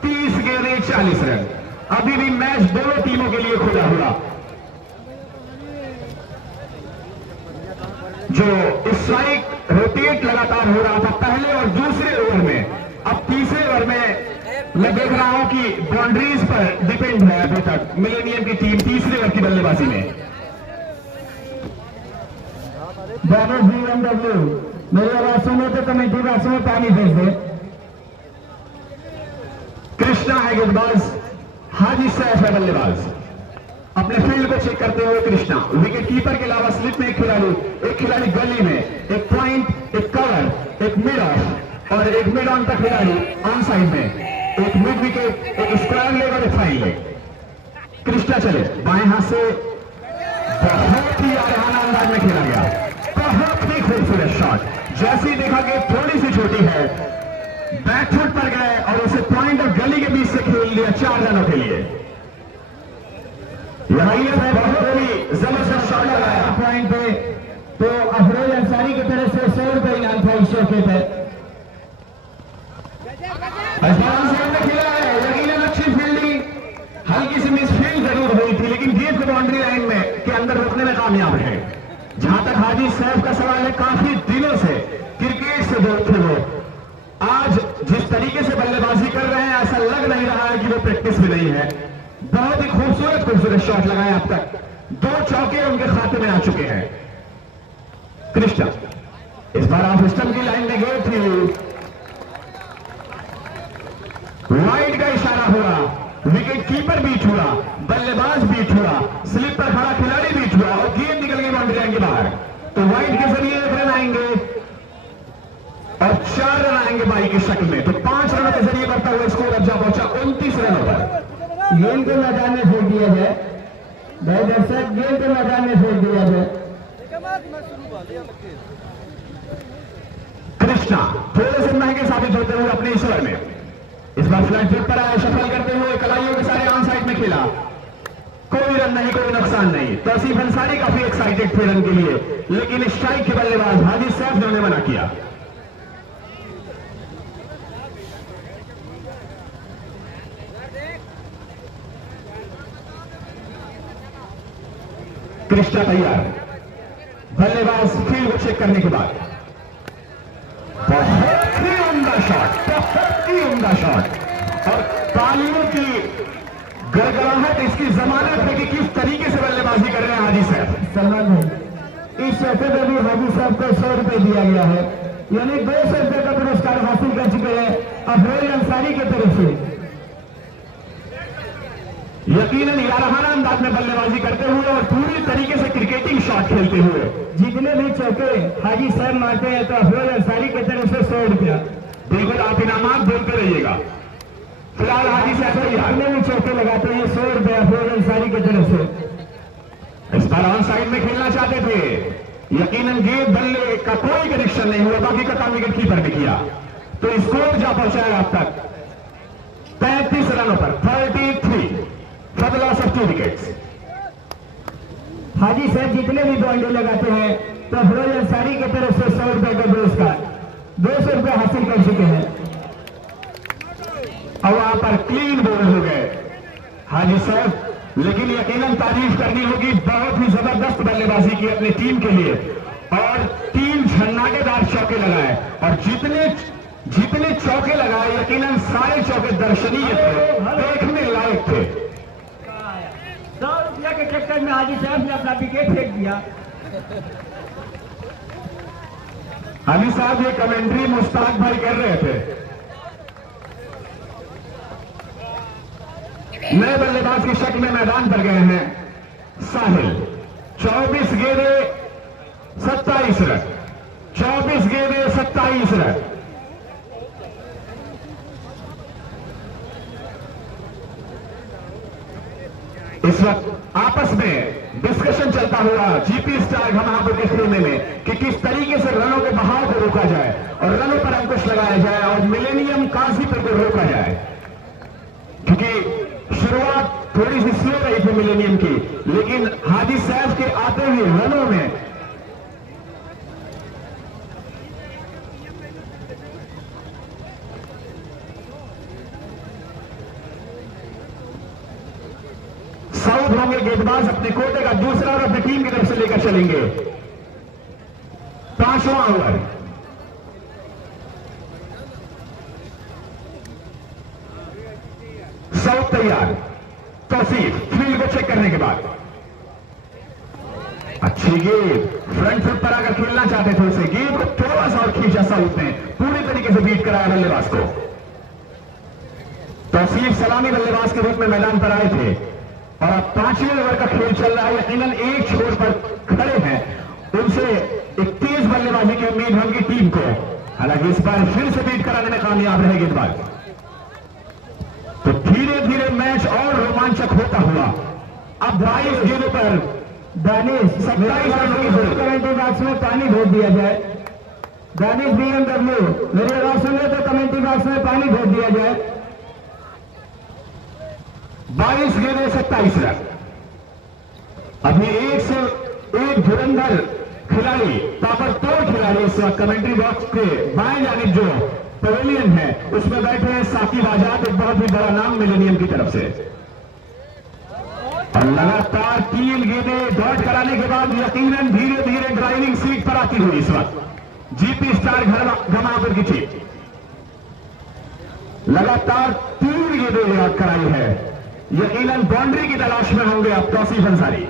30 गेंदें 40 रन। अभी भी मैच दोनों टीमों के लिए खुला हुआ। जो स्ट्राइक रोटेट लगातार हो रहा था पहले और दूसरे ओवर में, अब तीसरे ओवर में मैं देख रहा हूं कि बाउंड्रीज पर डिपेंड है अभी तक मिलेनियम की टीम तीसरे ओवर की बल्लेबाजी में। BMW मेरी आवाज सुनो तो कमेटी बॉक्स में पानी भेज दे। कृष्णा है गेंदबाज, हाजी सैफ है बल्लेबाज। अपने फील्ड को चेक करते हुए कृष्णा, विकेट कीपर के अलावा स्लिप में एक खिलाड़ी गली में, एक पॉइंट, एक कवर, एक मिड ऑफ और एक मिड ऑन का खिलाड़ी ऑन साइड में, एक मिड विकेट, एक स्क्वायर लेग और एक फाइन लेग। कृष्णा चले बाएं हाथ से, बहुत ही आराना अंदाज में खेला गया, बहुत ही खूबसूरत शॉट। जैसे ही देखा कि थोड़ी सी छोटी है, बैकफुट पर गए और उसे पॉइंट और गली के बीच से खेल लिया 4 रनों के लिए। यही बहुत ही जबरदस्त शॉट लगाया पॉइंट पे तो अफरोज अंसारी की तरफ से 100 रुपये इनाम था इस शौके पे। ने खेला है, यकीनन अच्छी फील्डिंग, हल्की सी मिस फील्ड जरूर हुई थी लेकिन गेंद को बाउंड्री लाइन में के अंदर रोकने में कामयाब है। जहां तक हाजी सैफ का सवाल है, काफी दिनों से क्रिकेट से दूर थे वो। आज जिस तरीके से बल्लेबाजी कर रहे हैं ऐसा लग नहीं रहा है कि वो प्रैक्टिस में नहीं है। बहुत ही खूबसूरत शॉट लगाए अब तक, 2 चौके उनके खाते में आ चुके हैं। कृष्णा इस बार ऑफ स्टंप की लाइन में गए थे, वाइड का इशारा हुआ, विकेट कीपर बीच हुआ, बल्लेबाज बीच हुआ, स्लिप पर खड़ा खिलाड़ी बीच हुआ और गेंद निकल गई बाउंड्री लाइन के बाहर। तो वाइड के जरिए 1 रन आएंगे और 4 रन आएंगे बाई की शक्ल में। तो 5 रनों के जरिए बढ़ता हुआ स्कोर अब जा पहुंचा 29 रनों पर। गेंद को मैदान में फेंक दिया जाए, भाई दर्शक गेंद को मैदान में फेंक दिया जाए। कृष्णा थोड़े से महंगे साबित होते हुए अपने इस ओवर में इस बार फ्लैट फुट पर आया, शफल करते हुए कलाइयों के सारे ऑन साइड में खेला, कोई रन नहीं, कोई नुकसान नहीं। तौसीफ अंसारी काफी एक्साइटेड थे रन के लिए, लेकिन स्ट्राइक के बल्लेबाज हाजी सैफ ने उन्हें मना किया। कृष्णा तैयार, बल्लेबाज फील्ड को चेक करने के बाद बहुत ही उम्दा शॉट, बहुत ही उम्दा शॉट और तालियों की गड़गड़ाहट इसकी जमानत है कि किस तरीके से बल्लेबाजी कर रहे हैं हाजी साहब। सलमान भाई इस शौके पर भी हाजी साहब को 100 रुपये दिया गया है, यानी 200 रुपये का पुरस्कार हासिल कर चुके हैं अफरोज अंसारी की तरफ से। यकीनन याराना अंदाज में बल्लेबाजी करते हुए और पूरी तरीके से क्रिकेटिंग शॉट खेलते हुए जितने भी चौके हाजी साहब मारते हैं तो अफरोज अंसारी की तरफ से 100 रुपया। बिल्कुल आप इनामात बोलते रहिएगा। फिलहाल हाजी साहब तैयार, जितने भी चौके लगाते हैं 100 रुपये अफरोज अंसारी की तरफ से। इस बार ऑन साइड में खेलना चाहते थे, यकीनन गेंद बल्ले का कोई कनेक्शन नहीं हुआ, बाकी का काम विकेट कीपर ने किया। तो स्कोर जा पहुंचा है अब तक 35 रनों पर, 33 for the loss of 2 wickets. हाजी साहब जितने भी बाउंड्री लगाते हैं तो अफरोज अंसारी की तरफ से 100 रुपये का पुरस्कार 200 रुपये हासिल कर चुके हैं। और वहां पर क्लीन बोल हो गए हाजी साहब, लेकिन यकीनन तारीफ करनी होगी, बहुत ही जबरदस्त बल्लेबाजी की अपनी टीम के लिए और 3 झन्नाटेदार चौके लगाए और जितने चौके लगाए यकीनन सारे चौके दर्शनीय थे, देखने लायक थे। 100 रुपया के चक्कर में हाजी साहब ने अपना विकेट फेंक दिया। अली साहब ये कमेंट्री मुश्ताक भाई कर रहे थे। नए बल्लेबाज की शक्ल में मैदान पर गए हैं साहिल, 24 गेंदे 27 रन, 24 गेंदे 27 रन। इस वक्त आपस में डिस्कशन चलता हुआ जीपी स्टार घमापुर के खेलने में कि किस तरीके से रनों के बहाव को रोका जाए और रनों पर अंकुश लगाया जाए और मिलेनियम काजीपुर को रोका जाए, क्योंकि शुरुआत थोड़ी सी स्लो रही थी मिलेनियम की, लेकिन हाजी सैफ के आते हुए रनों में साउथ होंगे गेंदबाज अपने कोटे का दूसरा और अपनी टीम की तरफ से लेकर चलेंगे। 5वां ओवर। साउथ तैयार। तौसीफ फील्ड को चेक करने के बाद अच्छी गेंद, फ्रंट फुट पर आकर खेलना चाहते थे उसे, गेंद को थोड़ा सा और खींचा साउथ ने, पूरी तरीके से बीट कराया बल्लेबाज को। तौसीफ सलामी बल्लेबाज के रूप में मैदान पर आए थे और अब 5वें ओवर का खेल चल रहा है। यकीनन एक छोर पर खड़े हैं, उनसे एक तेज बल्लेबाजी की उम्मीद है उनकी टीम को। हालांकि इस बार फिर से बीट कराने में कामयाब रहे गेंदबाज। तो धीरे धीरे मैच और रोमांचक होता हुआ अब 22 गेंदों पर दानिश 27 रनों की जरूरत। कमेंट्री बॉक्स में पानी भोट दिया जाए। दानिश BMW मेरी आवाज सुन रहे तो कमेंट्री बॉक्स में पानी भोट दिया जाए। 22 गेंदें 27 रन। अभी एक से एक धुरंधर खिलाड़ी, ताबड़तोड़ खिलाड़ी इस वक्त कमेंट्री बॉक्स के बाएं जानिब जो पवेलियन है उसमें बैठे हैं साकिब आजाद, एक बहुत ही बड़ा नाम मिलेनियम की तरफ से। और लगातार 3 गेंदें डॉट कराने के बाद यकीनन धीरे धीरे ड्राइविंग सीट पर आती हुई इस वक्त जीपी स्टार घमापुर की टीम लगातार 3 गेंदें डॉट कराई है। यकीनन बाउंड्री की तलाश में होंगे अब तौसीफ अंसारी।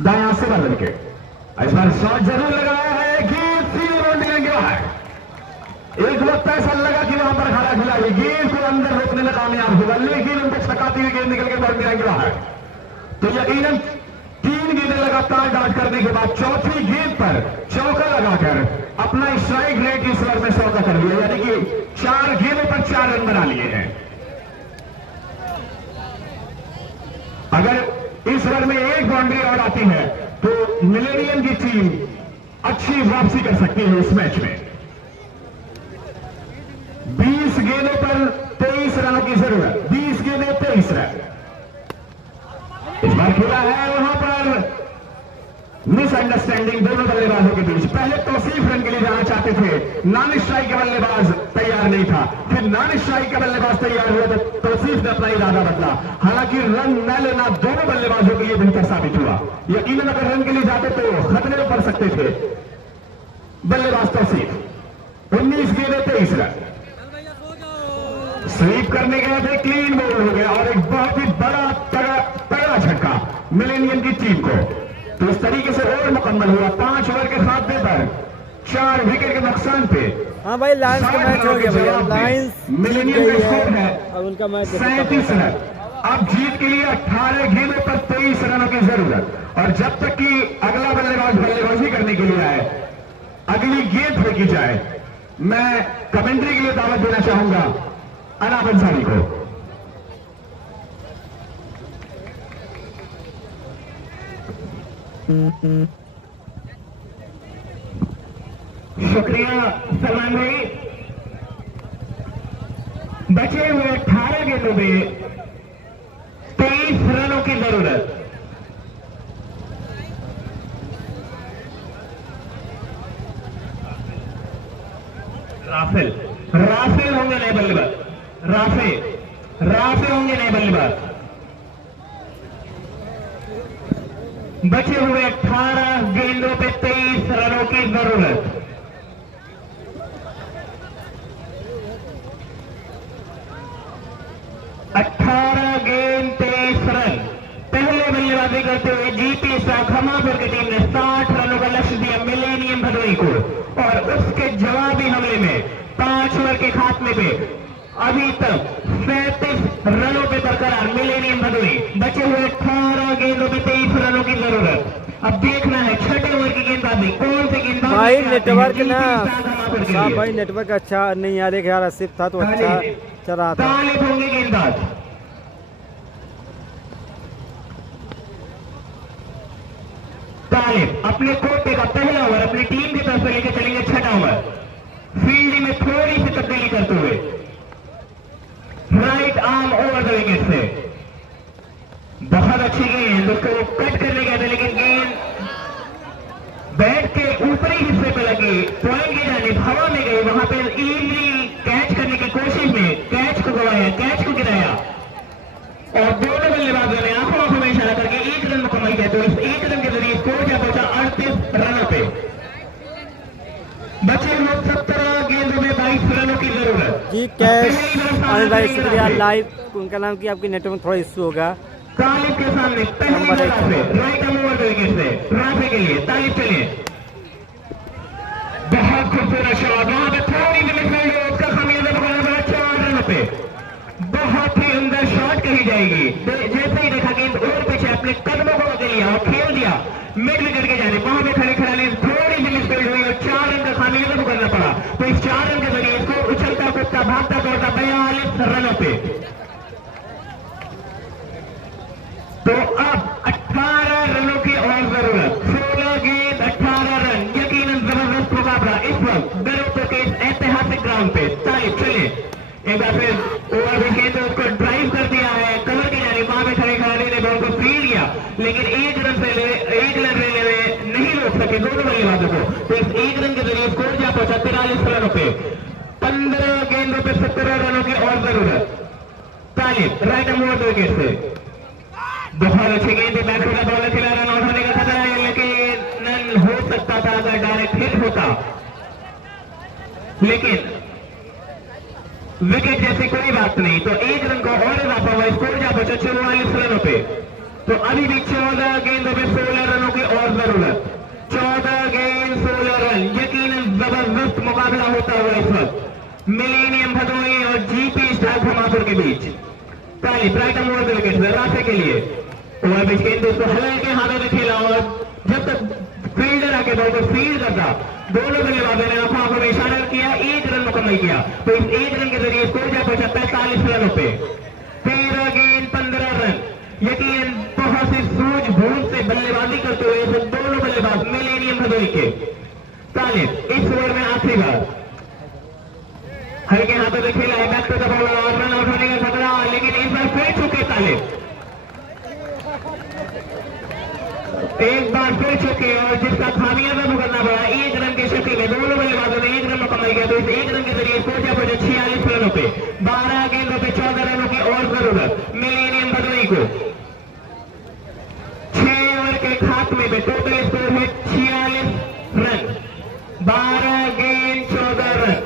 दायां से बदल के इस बार शॉट जरूर लगाया है कि सीधे बाउंड्री के बाहर। एक वक्त ऐसा लगा कि वहां पर खड़ा खिलाड़ी गेंद को अंदर रोकने में कामयाब हुआ, लेकिन उनको छकाती हुई गेंद निकल के बाउंड्री के बाहर। तो यकीनन 3 गेंदें लगातार डॉट करने के बाद चौथी गेंद पर चौका लगाकर अपना स्ट्राइक रेट इस ओवर में 100 का कर लिया, यानी कि 4 गेंदों पर 4 रन बना लिए हैं। अगर इस ओवर में एक बाउंड्री और आती है तो मिलेनियम की टीम अच्छी वापसी कर सकती है इस मैच में। 20 गेंदों पर 23 रनों की जरूरत, 20 गेंदें 23 रन। इस बार खेला है वहां पर मिसअंडरस्टैंडिंग दोनों बल्लेबाजों के बीच। पहले तौसीफ रन के लिए जाना चाहते थे, नॉन स्ट्राइक का बल्लेबाज तैयार नहीं था, फिर नॉन स्ट्राइक का बल्लेबाज तैयार हुआ तो तौसीफ ने अपना इरादा बदला। हालांकि रन न लेना दोनों बल्लेबाजों के लिए बेहतर साबित हुआ। यकीनन अगर रन के लिए जाते तो खतरे में पड़ सकते थे बल्लेबाज तौसीफ। 19 गेंदें 23 रन। स्वीप करने गए थे, क्लीन बोल्ड हो गया और एक बहुत ही बड़ा तगड़ा झटका मिलेनियम की टीम को। तो इस तरीके से ओवर मुकम्मल हुआ। 5 ओवर के खाते पर 4 विकेट के नुकसान पे। हाँ भाई, लायंस का मैच हो गया भैया। लायंस मिलेनियम का स्कोर है अब उनका मैच 37 रन। अब जीत के लिए 18 गेंदों पर 23 रनों की जरूरत। और जब तक कि अगला बल्लेबाज बल्लेबाजी करने के लिए आए, अगली गेंद फेंकी जाए, मैं कमेंट्री के लिए दावत देना चाहूंगा अनाब अंसारी को। शुक्रिया सलमान भाई। बचे हुए 18 गेंदों में 23 रनों की जरूरत। राफेल होंगे नए बल्लेबाज। राफे होंगे नए बल्लेबाज। बचे हुए 18 गेंदों पे 23 रनों की जरूरत। गेंद 23 रन। पहले बल्लेबाजी करते हुए जीपी स्टार खमापुर की टीम ने 60 रनों का लक्ष्य दिया मिलेनियम भदोही को, और उसके जवाबी हमले में 5 ओवर के खात्मे पे अभी तक 37 रनों पे बरकरार मिलेनियम भदोही। बचे हुए 18 गेंदों में 23 रनों की जरूरत। अब देखना है छठे ओवर की गेंदबाजी कौन से गेंदबाज भाई नेटवर्क ना, हाँ भाई नेटवर्क अच्छा नहीं आ रहा। 1180 था तो अच्छा चल रहा था। तालिब होंगे गेंदबाज। तालिब अपने कोटे का पहला ओवर अपनी टीम की तरफ से लेकर चलेंगे छठा ओवर। फील्डिंग में थोड़ी सी तब्दीली करते उसको कट करने गया था, लेकिन गेंद बैट के ऊपरी हिस्से पर लगी, पॉइंट की जानिब हवा में गई। वहां पर इजीली कैच करने की कोशिश में कैच को गवाया, कैच को गिराया और दोनों बल्लेबाजों ने आंखों में इशारा करके 1 रन मुकम्मल किया। तो इस 1 रन के जरिए स्कोर क्या पहुंचा 38 रनों पे। बचे हुए 17 गेंदों में 22 रनों की जरूरत जी। कैश अनिल भाई शुक्रिया लाइव। उनका नाम की आपकी नेटवर्क थोड़ा इश्यू होगा। तालिब के सामने पहली बॉल पे राइट आर्म ओवर विकेट से राफे के लिए तालिब चलिए। बहुत खूबसूरत शॉट, वहां पे थोड़ी सी मिसफील्ड है, उसका खामियाजा पकड़ना पड़ा 4 रन पे। बहुत ही अंदर शॉट कही जाएगी। जैसे ही देखा गेंद और पीछे अपने कदमों को पकड़ लिया और खेल दिया मिड विकेट के जाने, वहां पे खड़े खिलाड़ी थोड़ी सी मिसफील्ड हुई और 4 रन का खामियाजा पकड़ना पड़ा। तो इस 4 रन के जरिए इसको उछलता कूदता भागता दौड़ता 42 रनों पे। तो अब 18 रनों की और जरूरत, 16 गेंद 18 रन, यकीनन जबरदस्त मुकाबला इस वक्त गरोतो के इस ऐतिहासिक ग्राउंड पे। तालिब चलिए एक बार फिर ओवर विकेट तो उसको ड्राइव कर दिया है कवर की जाने, वहां पे खड़े खिलाड़ी ने बॉल को फील्ड किया, लेकिन 1 रन लेने में नहीं रोक सके दोनों बल्लेबाजों को। तो इस 1 रन के जरिए स्कोर क्या पहुंचा 43 रनों पे। 15 गेंदों पे 17 रनों की और जरूरत। तालिब राइट आर्म ओवर विकेट से बहुत अच्छी गेंद है, बैक टू द बॉलर खिला रन आउट होने का खतरा है, लेकिन रन हो सकता था अगर डायरेक्ट हिट होता, लेकिन विकेट जैसी कोई बात नहीं। तो 1 रन का और इजाफा हुआ, स्कोर जा पहुंचा 44 रनों पे। तो अभी भी 14 गेंदों पे 16 रनों की और जरूरत। 14 गेंद 16 रन, यकीनन जबरदस्त मुकाबला होता हुआ इस वक्त मिलेनियम भदोही और जीपी स्टार धमापुर के बीच। तालिब राइट आर्म ओवर विकेट से राफे के लिए ओवर पिच गेंद उसको हल्के हाथों में खेला और जब तक फील्डर आके बॉल को फील्ड करता, दोनों बल्लेबाजों ने आंखों में इशारा किया, 1 रन मुकम्मल किया। तो इस 1 रन के जरिए स्कोर जा पहुंचा 45 रनों पे। 13 गेंद 15 रन, यकीन बहुत सी सूझबूझ से बल्लेबाजी करते हुए दोनों बल्लेबाज मिलेनियम भदोही के। तालिब इस ओवर में आखिरी बार हल्के हाथों से खेला है, बैक टू द बॉलर और रन आउट होने का खतरा, लेकिन इस बार फिर चुके तालिब, एक बार फिर चुके और जिसका खामियाजा भुगतना पड़ा 1 रन की शक्ल में। दोनों बल्लेबाजों ने 1 रन मुकम्मल किया। तो इस 1 रन के जरिए स्कोर क्या पहुंचा 46 रनों पे। 12 गेंदों पे 14 रनों की और जरूरत मिलेनियम भदोही को। 6 ओवर के खात्मे पे टोटल स्कोर है 46 रन, 12 गेंद 14 रन,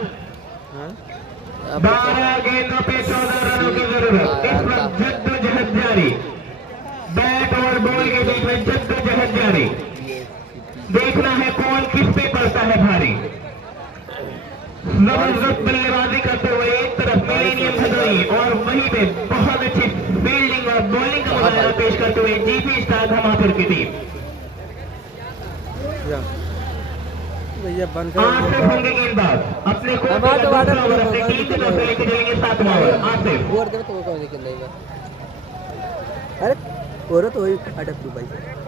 12 गेंदों पे 14 रनों की जरूरत। इस वक्त जद्दोजहद जारी, बैट और बॉल के बीच में जद्दोजहद जारी। देखना है कौन किस पे पड़ता है भारी। जबरदस्त बल्लेबाजी करते हुए एक तरफ मिलेनियम भदोही और वहीं पे बहुत अच्छी फील्डिंग और बॉलिंग का मुकाबला पेश करते हुए जीपी स्टार धमापुर की टीम। भैया बंद आसिफ होंगे गेंदबाज, अपने को अपनी टीम की तरफ से लेके चलेंगे 7वां ओवर। आसिफ अरे और तो वही अटक तू भाई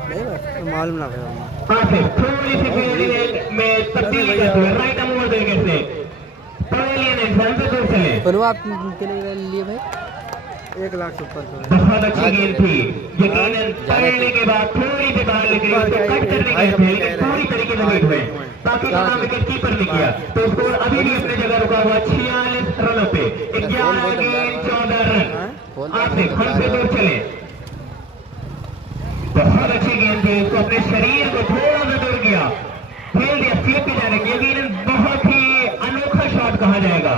नहीं मालूम ना भाई। आसिफ थोड़ी सी फील्डिंग में तब्दीली करते हुए राइट आर्म ओवर विकेट से पवेलियन एग्जाम से दूर चले। पर आप कितने लिए भाई 1 लाख से ऊपर बहुत अच्छी गेंद थी, यकीनन पकड़ने के बाद थोड़ी सी बाहर निकली, उसको कट करने गए थे लेकिन पूरी तरीके से हिट हुए, ताकि नाम विकेट कीपर ने किया। तो स्कोर अभी भी अपनी जगह रुका हुआ 46 रनों पे। 11 गेंद 14 रन। आसिफ हमसे दूर चले, बहुत अच्छी गेंद थी, उसको अपने शरीर को थोड़ा सा दूर किया, खेल दिया स्लिप की जाने की, यकीनन बहुत ही अनोखा शॉट कहा जाएगा।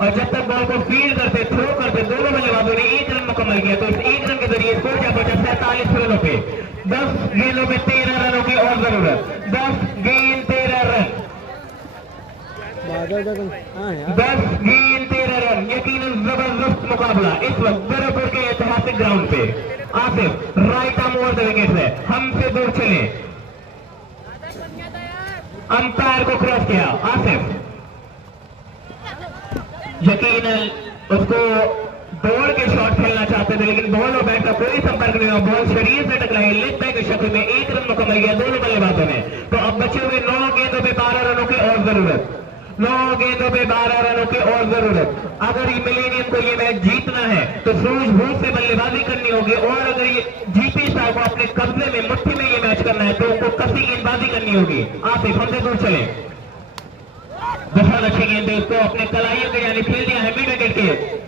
और जब तक बॉल को फील्ड करते थ्रो करते दोनों बल्लेबाजों ने 1 रन मुकम्मल किया। तो इस 1 रन के जरिए स्कोर क्या पहुंचा 47 रनों पे। 10 गेंदों में 13 रनों की और जरूरत। 10 गेंद 13 रन, 10 गेंद 13 रन, यकीनन जबरदस्त मुकाबला इस वक्त गोरखपुर के ऐतिहासिक ग्राउंड पे। Asif right arm over the wicket है, हमसे दूर चले, अंपायर को क्रॉस किया। आसिफ यकीनन उसको दौड़ के शॉट खेलना चाहते थे, लेकिन बॉल और बैट का कोई संपर्क नहीं हुआ, बॉल शरीर से टकराई, लेग बैक की शक्ल में 1 रन मुकम्मल किया दोनों बल्लेबाजों ने। तो अब बचे हुए 9 गेंदों पे 12 रनों की और जरूरत। 9 गेंदों पे 12 रनों की और जरूरत। अगर मिलेनियम को ये मैच जीतना है तो सूझबूझ से बल्लेबाजी करनी होगी, और अगर ये जीपी स्टार को अपने कब्जे में मुट्ठी में ये मैच करना है तो उनको कसी गेंदबाजी करनी होगी। आसिफ हमसे दूर चले, बहुत अच्छी गेंद है, उसको अपने कलाइयों के यानी खेल दिया है मिड विकेट के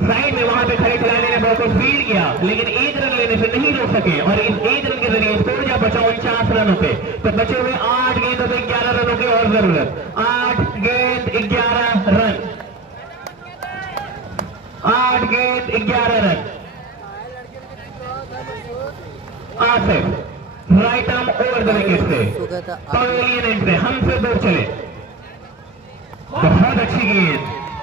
साइड में, वहां पे खड़े खिलाड़ी ने बॉल को फील्ड किया लेकिन एक रन लेने से नहीं रोक सके, और इस एक रन के जरिए स्कोर जा बचा 49 रनों पे। तो बचे हुए 8 गेंदों पे 11 रनों की और जरूरत, 8 गेंद 11 रन, 8 गेंद 11 run. Asif right arm over the wicket से, पवेलियन एंड से हमसे दूर चले, बहुत अच्छी गेंद,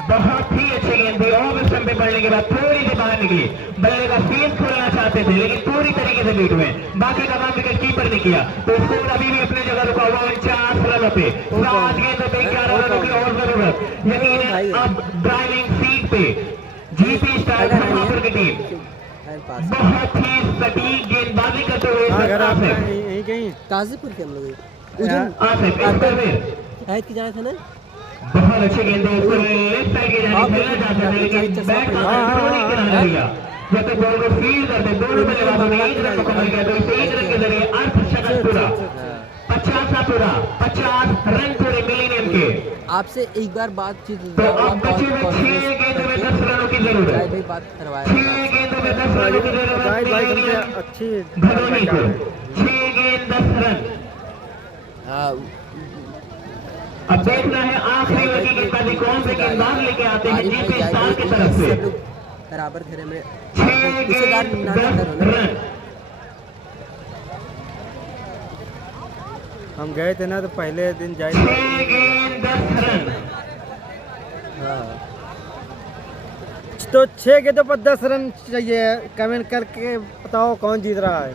बहुत ही अच्छी गेंद थी। ऑफ स्टंप पे पड़ने के बाद थोड़ी सी बाहर निकली, बल्ले का फीस खोलना चाहते थे लेकिन पूरी तरीके से बीट हुए, बाकी का काम विकेट कीपर ने किया। तो स्कोर अभी भी अपनी जगह रुका हुआ 49 रनों पे, 7 गेंदों पे 11 रनों की और जरूरत। यकीन अब ड्राइविंग सीट पे जीपी स्टार खमापुर की टीम बहुत ही सटीक गेंदबाजी करते हुए ताजीपुर के हम लोग की जाना था ना। बहुत अच्छी गेंद है, उसको लेफ्ट साइड के जाने खेलना चाहते थे लेकिन बैट का कंट्रोल नहीं किया गया। जब तक बॉल को फील्ड करते दोनों बल्लेबाजों ने 1 रन मुकम्मल किया, तो इस 1 रन के जरिए अर्धशतक पूरा, 50 रन पूरे मिलेनियम के। आपसे एक बार बातचीत, तो अब बचे हुए 6 गेंदों में 10 रनों की जरूरत, भाई बात करवाया 6 गेंदों में 10 रनों की जरूरत अच्छी भदोही को, 6 गेंद 10 रन। अब देखना है आखिरी ओवर की गेंदबाजी कौन से गेंदबाज लेके आते हैं जीपी स्टार की तरफ से। बराबर घेरे में 6 गेंद 10 रन। हम गए थे ना तो पहले दिन जाए 6 गेंद 10 रन। तो 6 गेंदों पर 10 रन चाहिए। कमेंट करके बताओ कौन जीत रहा है,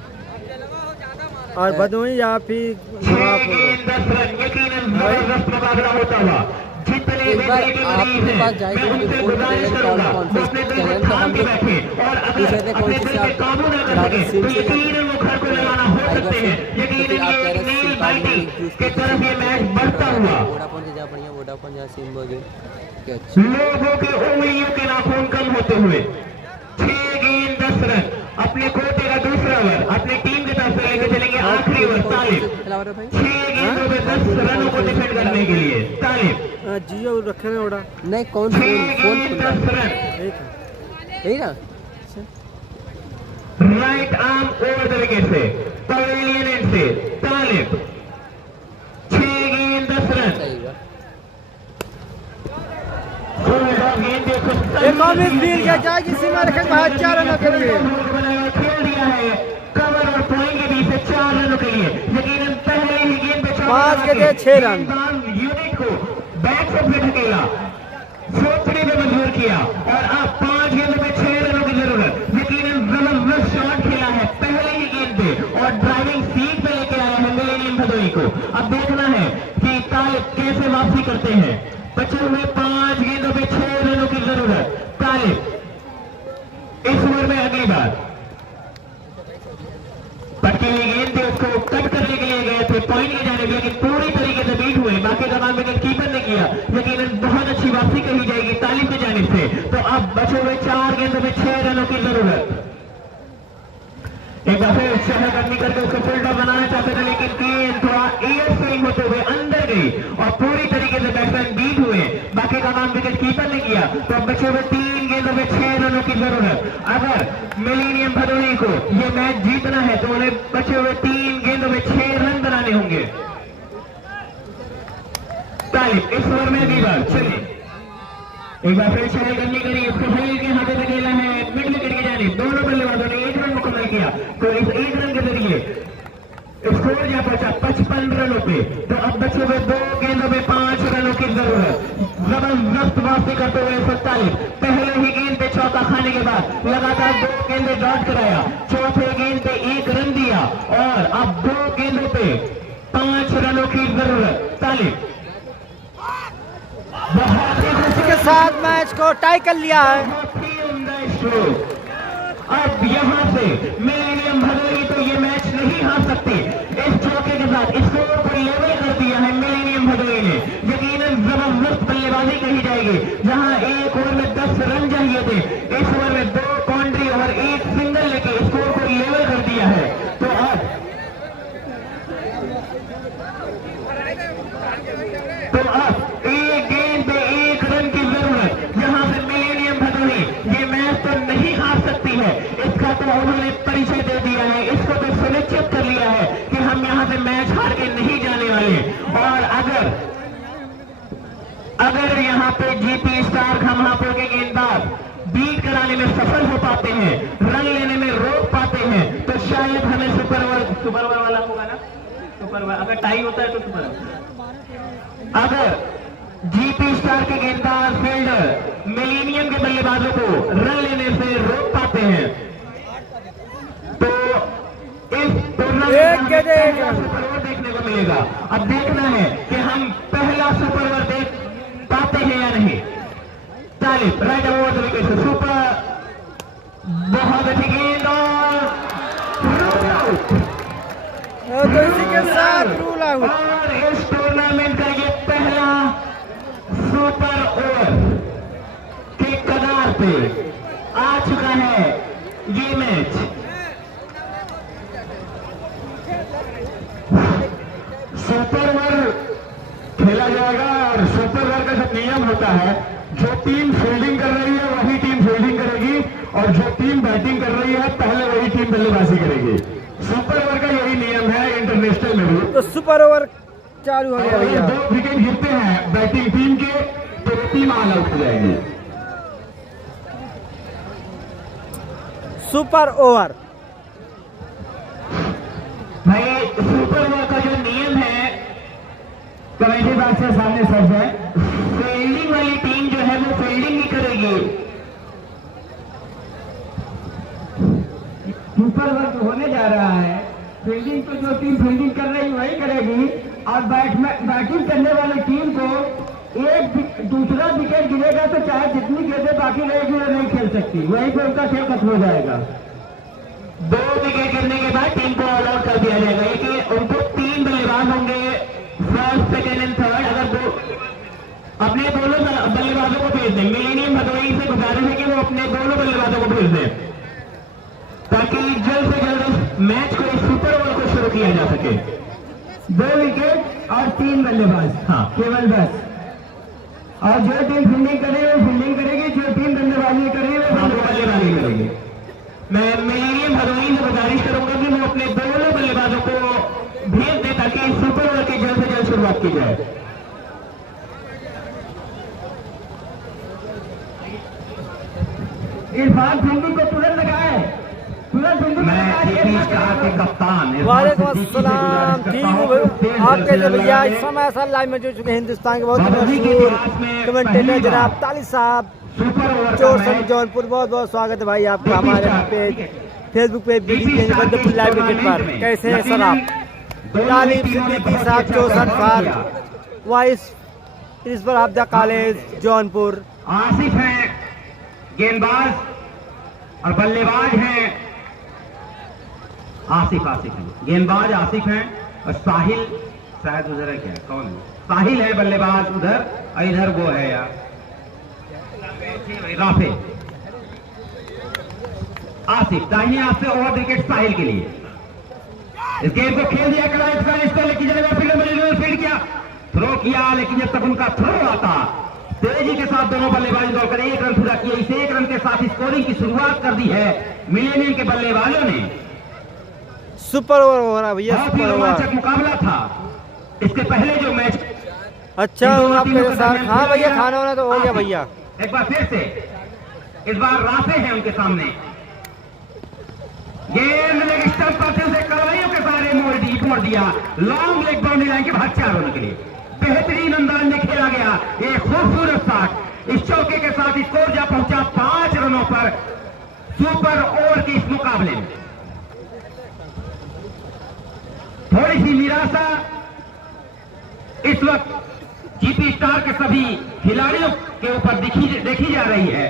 और भदोही या फिर 6 गेंद 10 रन। यकीनन जबरदस्त मुकाबला होता हुआ। जितने भी मरीज हैं मैं उनसे गुजारिश करूंगा वो अपने दिल को थाम के बैठे, और अगर अपने दिल पे काबू न कर सके तो यकीनन वो घर को लगाना हो सकते हैं। यकीनन ये नील बाइटिंग के तरफ ये मैच बढ़ता हुआ लोगों के उंगलियों के नाखून कम होते हुए 6 गेंद 10 रन। अपने कोटे का दूसरा ओवर अपनी टीम की तरफ से लेकर चलेंगे आखिरी ओवर। तालिब 6 गेंदों में 10 रनों को डिफेंड करने के लिए। तालिब जियो रखे ना उड़ा नहीं, कौन 6 गेंद 10 रन। यही ना right arm over the wicket से, पवेलियन एंड से। तालिब 6 गेंद 10 रन। एक और मिस फील्ड किया जाएगी, सीमा रेखा बाहर 4 रनों के लिए खेल दिया है कवर और पॉइंट के बीच से 4 रनों के लिए। यकीनन पहले ही गेंद पे 5 के लिए 6 रन। यूनिट को बैक फुट पे धकेला, सोचने में मजबूर किया, और अब 5 गेंदों में 6 रनों की जरूरत। यकीनन जबरदस्त शॉट खेला है पहले ही गेंद पे, और ड्राइविंग सीट पे लेके आया है मिलेनियम भदोही को। अब देखना है कि तालिब कैसे वापसी करते हैं। बचे हुए 5 गेंदों पे 6 रनों की जरूरत। तालिब इस ओवर में अगली बार पटकी हुई गेंद थी, उसको कट करने के लिए गए थे पॉइंट की जाने, लेकिन पूरी तरीके से बीट हुए, बाकी का काम विकेट कीपर ने किया। यकीनन बहुत अच्छी वापसी कही जाएगी तालिब की जानिब से। तो अब बचे हुए 4 गेंदों में 6 रनों की जरूरत। एक बार फिर शहरकर्मी करके उसको फुल टॉप बनाना चाहते थे लेकिन गेंद थोड़ा एयर स्विंग होते हुए अंदर गई और पूरी तरीके से बैट्समैन बीट हुए, बाकी का काम विकेट कीपर ने किया। तो अब बचे हुए 3 गेंदों में 6 रनों की जरूरत। अगर मिलेनियम भदोही को यह मैच जीतना है तो उन्हें बचे हुए 3 गेंदों में 6 रन बनाने होंगे। तालिब इस ओवर में अगली बार चलिए एक बार फिर शहरकर्मी करी, उसको हल्के के हाथों से खेला है मिड विकेट की जानिब। दोनों बल्लेबाजों ने 1 रन मुकम्मल किया, तो इस 1 रन के जरिए स्कोर जा पहुंचा 55 रनों पे। तो अब बचे हुए 2 गेंदों में 5 रनों की जरूरत। जबरदस्त वापसी करते हुए 47 पहले ही गेंद पे चौका खाने के बाद लगातार 2 गेंदें डॉट कराया, चौथे गेंद पे 1 रन दिया, और अब 2 गेंदों पे 5 रनों की जरूरत। तालिब इसी के साथ मैच को टाई कर लिया है। अब यहां से मिलेनियम भदोही तो ये मैच नहीं हार सकती। इस चौके के साथ स्कोर को लेवल कर दिया है मिलेनियम भदोही ने। यकीनन जबरदस्त बल्लेबाजी कही जाएगी, जहां 1 ओवर में 10 रन चाहिए थे, इस ओवर में 2 है, इसका तो उन्होंने परिचय दे दिया है, इसको तो सुनिश्चित कर लिया है कि हम यहाँ से मैच हार के नहीं जाने वाले। और अगर यहाँ पे जीपी स्टार खमहापुर के गेंदबाज बीट कराने में सफल हो पाते हैं, रन लेने में रोक पाते हैं, तो शायद हमें सुपर ओवर वाला होगा ना, सुपर ओवर अगर टाई होता है तो सुपर ओवर। अगर जीपी स्टार के गेंदबाज फील्डर मिलेनियम के बल्लेबाजों को रन लेने से रोक पाते हैं तो इस टूर्नामेंट में सुपर ओवर देखने को मिलेगा। अब देखना है कि हम पहला सुपर ओवर देख पाते हैं या नहीं। 40 right over the wicket, super, बहुत अच्छी गेंद और रूल आउट। तो इसी के साथ रूल आउट। और इस टूर्नामेंट का ये पहला सुपर ओवर के कगार पे आ चुका है ये मैच। सुपर ओवर खेला जाएगा और सुपर ओवर का जो नियम होता है, जो टीम फील्डिंग कर रही है वही टीम फील्डिंग करेगी और जो टीम बैटिंग कर रही है पहले वही टीम बल्लेबाजी करेगी। सुपर ओवर का यही नियम है इंटरनेशनल में भी। तो सुपर ओवर चालू हो गया अगर भैया। 2 विकेट गिरते हैं बैटिंग टीम के तो टीम ऑल आउट हो जाएगी। सुपर ओवर भाई सुपर ओवर का जो नियम है कमेटी बात से सामने सब है, फील्डिंग वाली टीम जो है वो फील्डिंग ही करेगी। सुपर ओवर होने जा रहा है, फील्डिंग तो जो टीम फील्डिंग कर रही वही करेगी और बैटिंग करने वाली टीम को दूसरा विकेट गिरेगा तो चाहे जितनी गेंदें बाकी रहेगी वो नहीं खेल सकती, वहीं पर उनका खेल खत्म हो जाएगा। 2 विकेट गिरने के बाद टीम को ऑल आउट कर दिया जाएगा। कि उनको 3 बल्लेबाज होंगे, फर्स्ट, सेकेंड एंड थर्ड। अगर अपने दोनों बल्लेबाजों को भेज दें, मिलेनियम भदोही से गुजारिश है कि वो अपने दोनों बल्लेबाजों को भेज दें ताकि जल्द से जल्द मैच को सुपर ओवर को शुरू किया जा सके। 2 विकेट और 3 बल्लेबाज, हाँ केवल 10। और जो टीम फील्डिंग करेगी वो फील्डिंग करेगी, जो टीम बल्लेबाजी करेगी वो बल्लेबाजी करेगी। मैं मिलेनियम भदोही से गुजारिश करूंगा कि वो अपने दोनों बल्लेबाजों को भेज दे ताकि सुपर ओवर की जल्द से जल्द शुरुआत की जाए। इरफान फील्डिंग को तुरंत लगाए, तुरंत फील्डिंग के कप्तान वालेकुम अस्सलाम। ठीक हूँ आप कैसे भैया? इस समय ऐसा लाइव में जुड़ चुके हैं हिंदुस्तान के बहुत मशहूर कमेंटेटर जनाब तालिब साहब चौरसन जौनपुर। बहुत बहुत स्वागत है भाई आपका हमारे पेज फेसबुक पे बंदरपुर लाइव क्रिकेट पर। कैसे हैं सर आप? तालिब सिद्दीकी साहब चौरसन for vice principal of the college Jaunpur. Asif हैं गेंदबाज और बल्लेबाज हैं आसिफ हैं गेंदबाज, आसिफ हैं और साहिल शायद उधर है, क्या कौन है? साहिल है बल्लेबाज उधर और इधर वो है यार राफे। आसिफ दाहिने हाथ से ओवर विकेट साहिल के लिए। इस गेम को खेल दिया इसको लेके जाएगा, फील्ड किया, थ्रो किया, लेकिन जब तक उनका थ्रो आता तेजी के साथ दोनों बल्लेबाज दौड़कर 1 रन पूरा किया। इस 1 रन के साथ स्कोरिंग की शुरुआत कर दी है मिलेनियम के बल्लेबाजों ने। सुपर ओवर हो रहा भैया, बहुत ही सुपर रोमांचक ओवर। मुकाबला था इसके पहले जो मैच। अच्छा आपके साथ, हाँ भैया खाना वाना तो हो गया भैया। एक बार फिर से इस बार राफे हैं उनके सामने, गेंद लेग स्टंप पर से कड़वाइयों के सहारे मोड़ दिया, लॉन्ग लेग बाउंड्री लाइन के बाहर 4 रनों के लिए बेहतरीन अंदाज में खेला गया एक खूबसूरत शॉट। इस चौके के साथ स्कोर जा पहुंचा 5 रनों पर सुपर ओवर के इस मुकाबले में। थोड़ी सी निराशा इस वक्त जीपी स्टार के सभी खिलाड़ियों के ऊपर देखी जा रही है।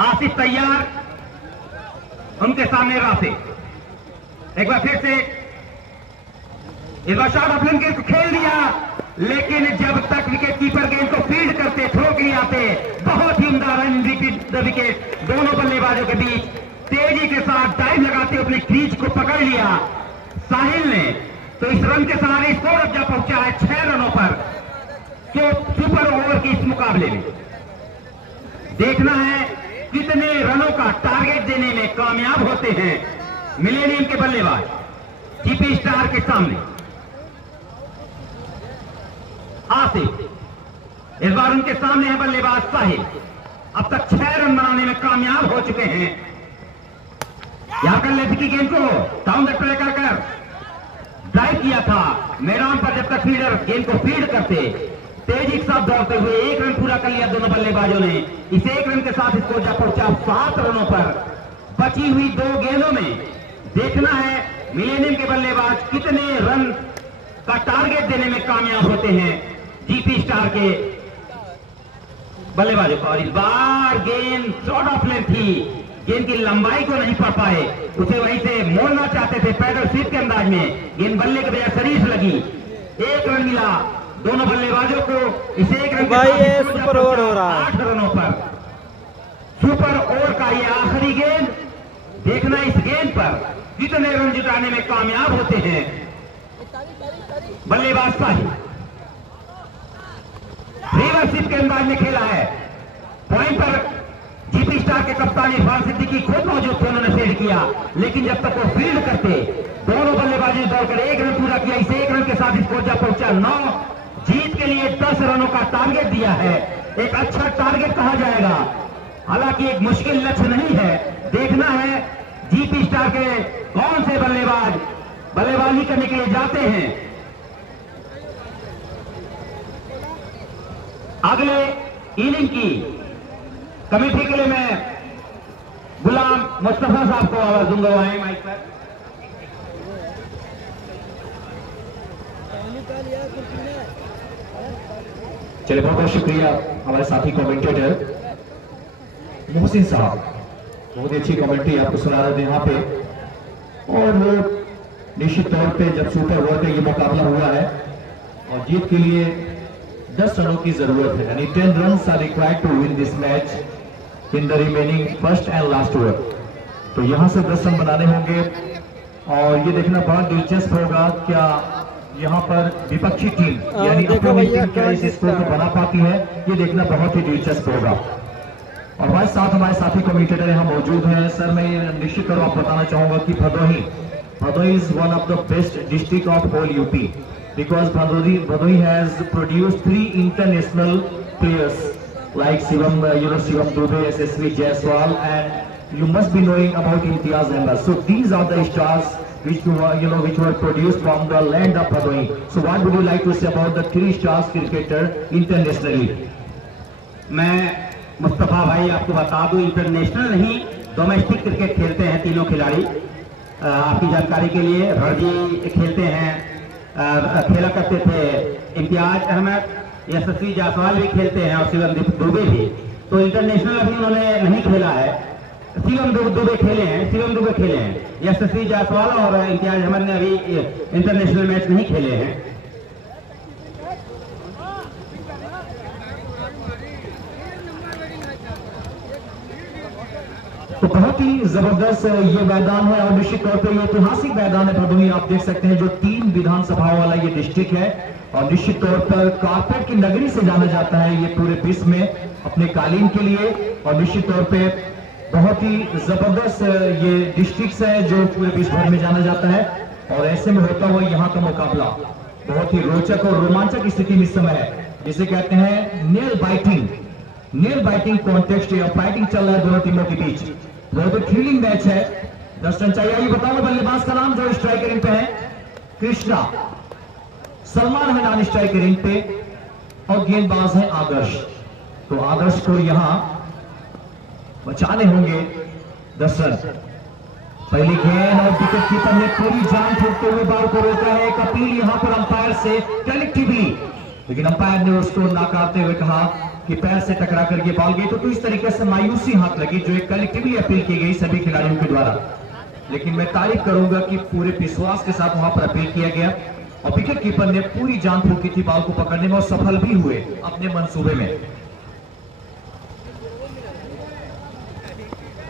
आसिफ तैयार, उनके सामने राफे। एक बार फिर से इस बार शॉट ऑफ लेंथ को खेल दिया, लेकिन जब तक विकेट कीपर गेंद को फील्ड करते, थ्रो के लिए आते, बहुत ही उम्दा रन रिपीट द विकेट दोनों बल्लेबाजों के बीच तेजी के साथ डाइव लगाते अपने क्रीज को पकड़ लिया साहिल ने तो इस रन के सहारे स्कोर अब जा पहुंचा है 6 रनों पर जो सुपर ओवर के इस मुकाबले में। देखना है कितने रनों का टारगेट देने में कामयाब होते हैं मिलेनियम के बल्लेबाज जीपी स्टार के सामने। आसिफ, इस बार उनके सामने है बल्लेबाज साहिल। अब तक 6 रन बनाने में कामयाब हो चुके हैं। यहां कर लेफ्ट की गेंद को डाउन द ट्रैक कर ड्राइव किया था मैदान पर। जब तक फील्डर गेंद को फील्ड करते तेजी के साथ दौड़ते हुए 1 रन पूरा कर लिया दोनों बल्लेबाजों ने। इस 1 रन के साथ स्कोर जा पहुंचा 7 रनों पर बची हुई 2 गेंदों में। देखना है मिलेनियम के बल्लेबाज कितने रन का टारगेट देने में कामयाब होते हैं जीपी स्टार के बल्लेबाजों का। और इस बार गेंद शॉर्ट ऑफ लेंथ थी, गेंद की लंबाई को नहीं पढ़ पाए, उसे वहीं से मोड़ना चाहते थे पैडल स्वीप के अंदाज में। गेंद बल्ले के बजाय शरीर लगी। 1 रन मिला दोनों बल्लेबाजों को। इस 1 रन भाई ये सुपर ओवर हो रहा है 8 रनों पर। सुपर ओवर का ये आखिरी गेंद। देखना इस गेंद पर कितने रन जुटाने में कामयाब होते हैं बल्लेबाज साहिल। रिवर्सिप के अंदाज में खेला है। पॉइंट पर जीपी स्टार के कप्तान इरफान सिद्दीकी खुद मौजूद थे, उन्होंने फील्ड किया। लेकिन जब तक वो फील्ड करते दोनों बल्लेबाजी दौड़कर 1 रन पूरा किया। इस 1 रन के साथ स्कोर जा पहुंचा 9। जीत के लिए 10 रनों का टारगेट दिया है। एक अच्छा टारगेट कहा जाएगा, हालांकि एक मुश्किल लक्ष्य नहीं है। देखना है जीपी स्टार के कौन से बल्लेबाज बल्लेबाजी करने के लिए जाते हैं। अगले इनिंग की कमेटी के लिए मैं गुलाम मुस्तफा साहब को आवाज दूंगा। आए माइक पर। चलिए, बहुत बहुत शुक्रिया हमारे साथी कमेंटेटर मोहसिन साहब, बहुत ही अच्छी कमेंट्री आपको सुना रहे थे यहाँ पे। और निश्चित तौर पे जब सुपर ओवर का ये मुकाबला हुआ है और जीत के लिए 10 रनों की जरूरत है, यानी 10 runs are required to win this match in the remaining first and last over. तो यहां से 10 रन बनाने होंगे और ये देखना बड़ा दिलचस्प होगा क्या यहाँ पर विपक्षी टीम यानी अपनी टीम क्या इस स्कोर को बना पाती है। ये देखना बहुत ही दिलचस्प होगा। और हमारे साथ हमारे साथी कमेंटेटर यहाँ मौजूद हैं। सर, मैं निश्चित तौर आप बताना चाहूंगा कि Bhadohi is one of the best district of whole UP because Bhadohi has produced 3 international players like Shivam Dubey, SSV Jaiswal, and you must be knowing about Imtiaz Ahmed. So these are the stars which were produced from the land of Bhadohi. So what would you like to say about the 3 stars cricketer internationally? मैं मुस्तफा भाई आपको बता दूं, international नहीं domestic cricket खेलते हैं तीनों खिलाड़ी। आपकी जानकारी के लिए रणजी खेलते हैं, खेला करते थे इम्तियाज अहमद, यशस्वी जायसवाल भी खेलते हैं और शिवम दुबे भी। तो इंटरनेशनल अभी उन्होंने नहीं खेला है। शिवम दुबे खेले हैं, यशस्वी जायसवाल और इम्तियाज अहमद ने अभी इंटरनेशनल मैच नहीं खेले हैं। तो बहुत ही जबरदस्त ये मैदान है और निश्चित तौर पर ये ऐतिहासिक मैदान है भदोही। आप देख सकते हैं जो 3 विधानसभाओं वाला ये डिस्ट्रिक्ट है और निश्चित तौर पर कारपेट की नगरी से जाना जाता है ये पूरे विश्व में अपने कालीन के लिए। और निश्चित तौर पे बहुत ही जबरदस्त ये डिस्ट्रिक्ट है जो पूरे विश्व भर में जाना जाता है। और ऐसे में होता हुआ यहाँ का मुकाबला बहुत ही रोचक और रोमांचक स्थिति में इस समय है, जिसे कहते हैं नेल बाइटिंग कॉन्टेस्ट या फाइटिंग चल रहा है दोनों टीमों के बीच। बहुत ही थ्रिलिंग मैच है। 10 रन चाहिए। ये बताओ बल्लेबाज का नाम जो स्ट्राइक रिंग पे है, कृष्णा। सलमान हैदान स्ट्राइक रिंग पे और गेंदबाज है आदर्श। तो आदर्श को यहां बचाने होंगे 10 रन। पहली गेंद और विकेट कीपर ने पूरी जान फूंकते हुए बॉल को रोका है। एक अपील यहां पर अंपायर से कलेक्टिवली, लेकिन अंपायर ने उसको नाकारते हुए कहा कि पैर से टकरा कर ये बॉल गई। तो इस तरीके से मायूसी हाथ लगी जो एक कलेक्टिवली अपील की गई सभी खिलाड़ियों के द्वारा। लेकिन मैं तारीफ करूंगा कि पूरे विश्वास के साथ वहां पर अपील किया गया और विकेट कीपर ने पूरी जान फूंकी थी बॉल को पकड़ने में और सफल भी हुए अपने मंसूबे में।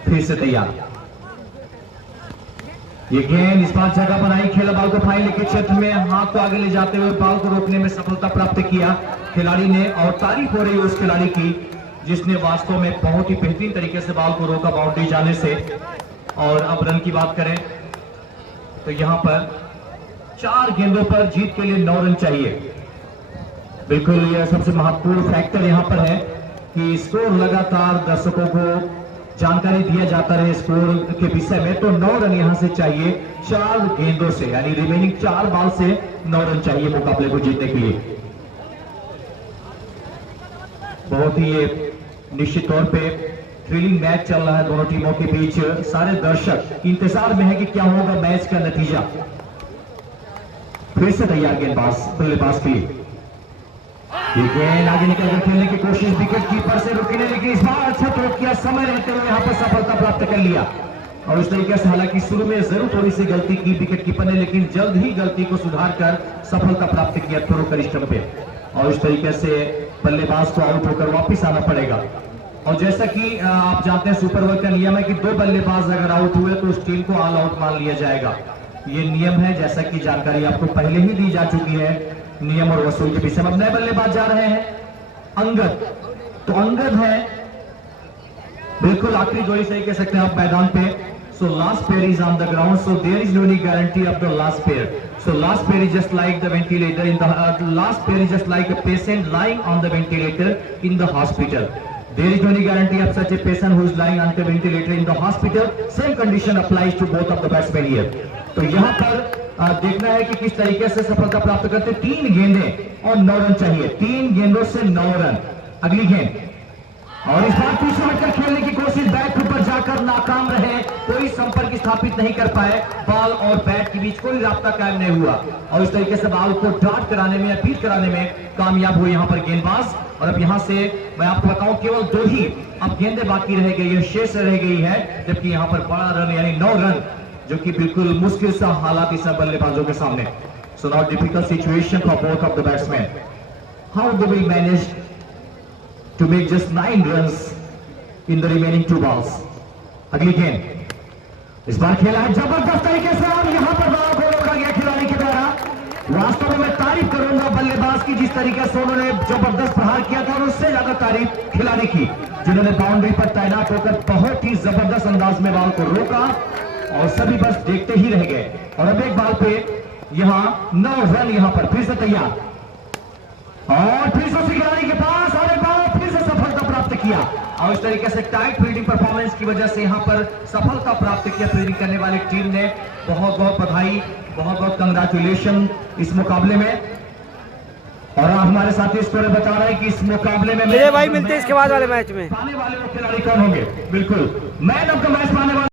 फिर से तैयार। ये गेंद इस बार जगह बनाई, खेला बॉल को फाइनल के क्षेत्र में, हाथ को आगे ले जाते हुए बॉल को रोकने में सफलता प्राप्त किया खिलाड़ी ने। और तारीफ हो रही है उस खिलाड़ी की जिसने वास्तव में बहुत ही बेहतरीन तरीके से बॉल को रोका बाउंड्री जाने से। और अब रन की बात करें तो यहां पर 4 गेंदों पर जीत के लिए 9 रन चाहिए। बिल्कुल यह सबसे महत्वपूर्ण फैक्टर यहां पर है कि स्कोर लगातार दर्शकों को जानकारी दिया जाता रहे स्कोर के विषय में। तो 9 रन यहां से चाहिए 4 गेंदों से, यानी रिमेनिंग 4 बॉल से 9 रन चाहिए मुकाबले को जीतने के लिए। बहुत ही ये निश्चित तौर पे थ्रिलिंग मैच चल रहा है दोनों टीमों के बीच। सारे दर्शक इंतजार में है कि क्या होगा मैच का नतीजा। फिर से तैयार गेंदबाज बल्लेबाज के लिए, ये गेंद आगे निकलकर खेलने की कोशिश, विकेट कीपर से रुकने, लेकिन इस बार अच्छा थ्रो किया, समय रहते हुए यहां पर सफलता प्राप्त कर लिया। और उस तरीके से हालांकि शुरू में जरूर थोड़ी सी गलती की विकेट कीपर ने, लेकिन जल्द ही गलती को सुधार कर सफलता प्राप्त किया थ्रो कर स्टंप पे। और इस तरीके से बल्लेबाज को आउट होकर वापिस आना पड़ेगा। और जैसा कि आप जानते हैं सुपर ओवर का नियम है कि 2 बल्लेबाज अगर आउट हुए तो उस टीम को ऑल आउट मान लिया जाएगा। ये नियम है, जैसा कि जानकारी आपको पहले ही दी जा चुकी है नियम और वसूल के विषय में। अब नए बल्लेबाज जा रहे हैं अंगद, तो अंगद है बिल्कुल आखिरी जोड़ी सही कह सकते हैं आप मैदान पे। So last pair is on the ground, so there is no any guarantee of the last pair. So last pair is just like the ventilator in the last pair is just like a patient lying on the ventilator in the hospital. There is no any guarantee of such a patient who is lying on the ventilator in the hospital. Same condition applies to both of the batsmen here. तो यहाँ पर देखना है कि किस तरीके से सफलता प्राप्त करते। 3 गेंदे और 9 रन चाहिए, 3 गेंदों से 9 रन। अगली गेंद और इस बार पीछे हटकर खेलने की कोशिश, बैट के ऊपर जाकर नाकाम रहे, कोई संपर्क स्थापित नहीं कर पाए, बॉल और बैट के बीच कोई रास्ता कायम नहीं हुआ। और इस तरीके से बॉल को डॉट कराने में या बीट कराने में कामयाब हुए यहाँ पर गेंदबाज। और अब यहाँ से मैं आपको बताऊं केवल 2 ही अब गेंदें बाकी रह गई है, शेष रह गई है, जबकि यहाँ पर बड़ा रन यानी 9 रन, जो कि बिल्कुल मुश्किल सा हालात इस बल्लेबाजों के सामने। So now difficult situation for both of the batsman, how they will manage to make just 9 runs in the remaining 2 balls. अगली गेंद इस बार खेला है जबरदस्त तरीके से और यहां पर बॉल को रोका गया खिलाड़ी के द्वारा। वास्तव में मैं तारीफ करूंगा बल्लेबाज की जिस तरीके से उन्होंने जबरदस्त प्रहार किया था, और उससे ज्यादा तारीफ खिलाड़ी की जिन्होंने बाउंड्री पर तैनात होकर बहुत ही जबरदस्त अंदाज में बॉल को रोका और सभी बस देखते ही रह गए। और अब एक बॉल पे यहां 9 रन यहां पर फिर से तैयार, और फिर से खिलाड़ी के पास और एक बार फिर से सफलता प्राप्त किया। और इस तरीके से टाइट फील्डिंग परफॉर्मेंस की वजह से यहां पर सफलता प्राप्त किया फील्डिंग करने वाली टीम ने। बहुत बहुत बधाई, बहुत बहुत कंग्रेचुलेशन इस मुकाबले में। और हमारे साथी स्कोर बता रहे हैं कि इस मुकाबले में मेरे भाई मिलते हैं इसके बाद वाले मैच में पाने वाले वो खिलाड़ी कौन होंगे। बिल्कुल मैन ऑफ द मैच पाने वाले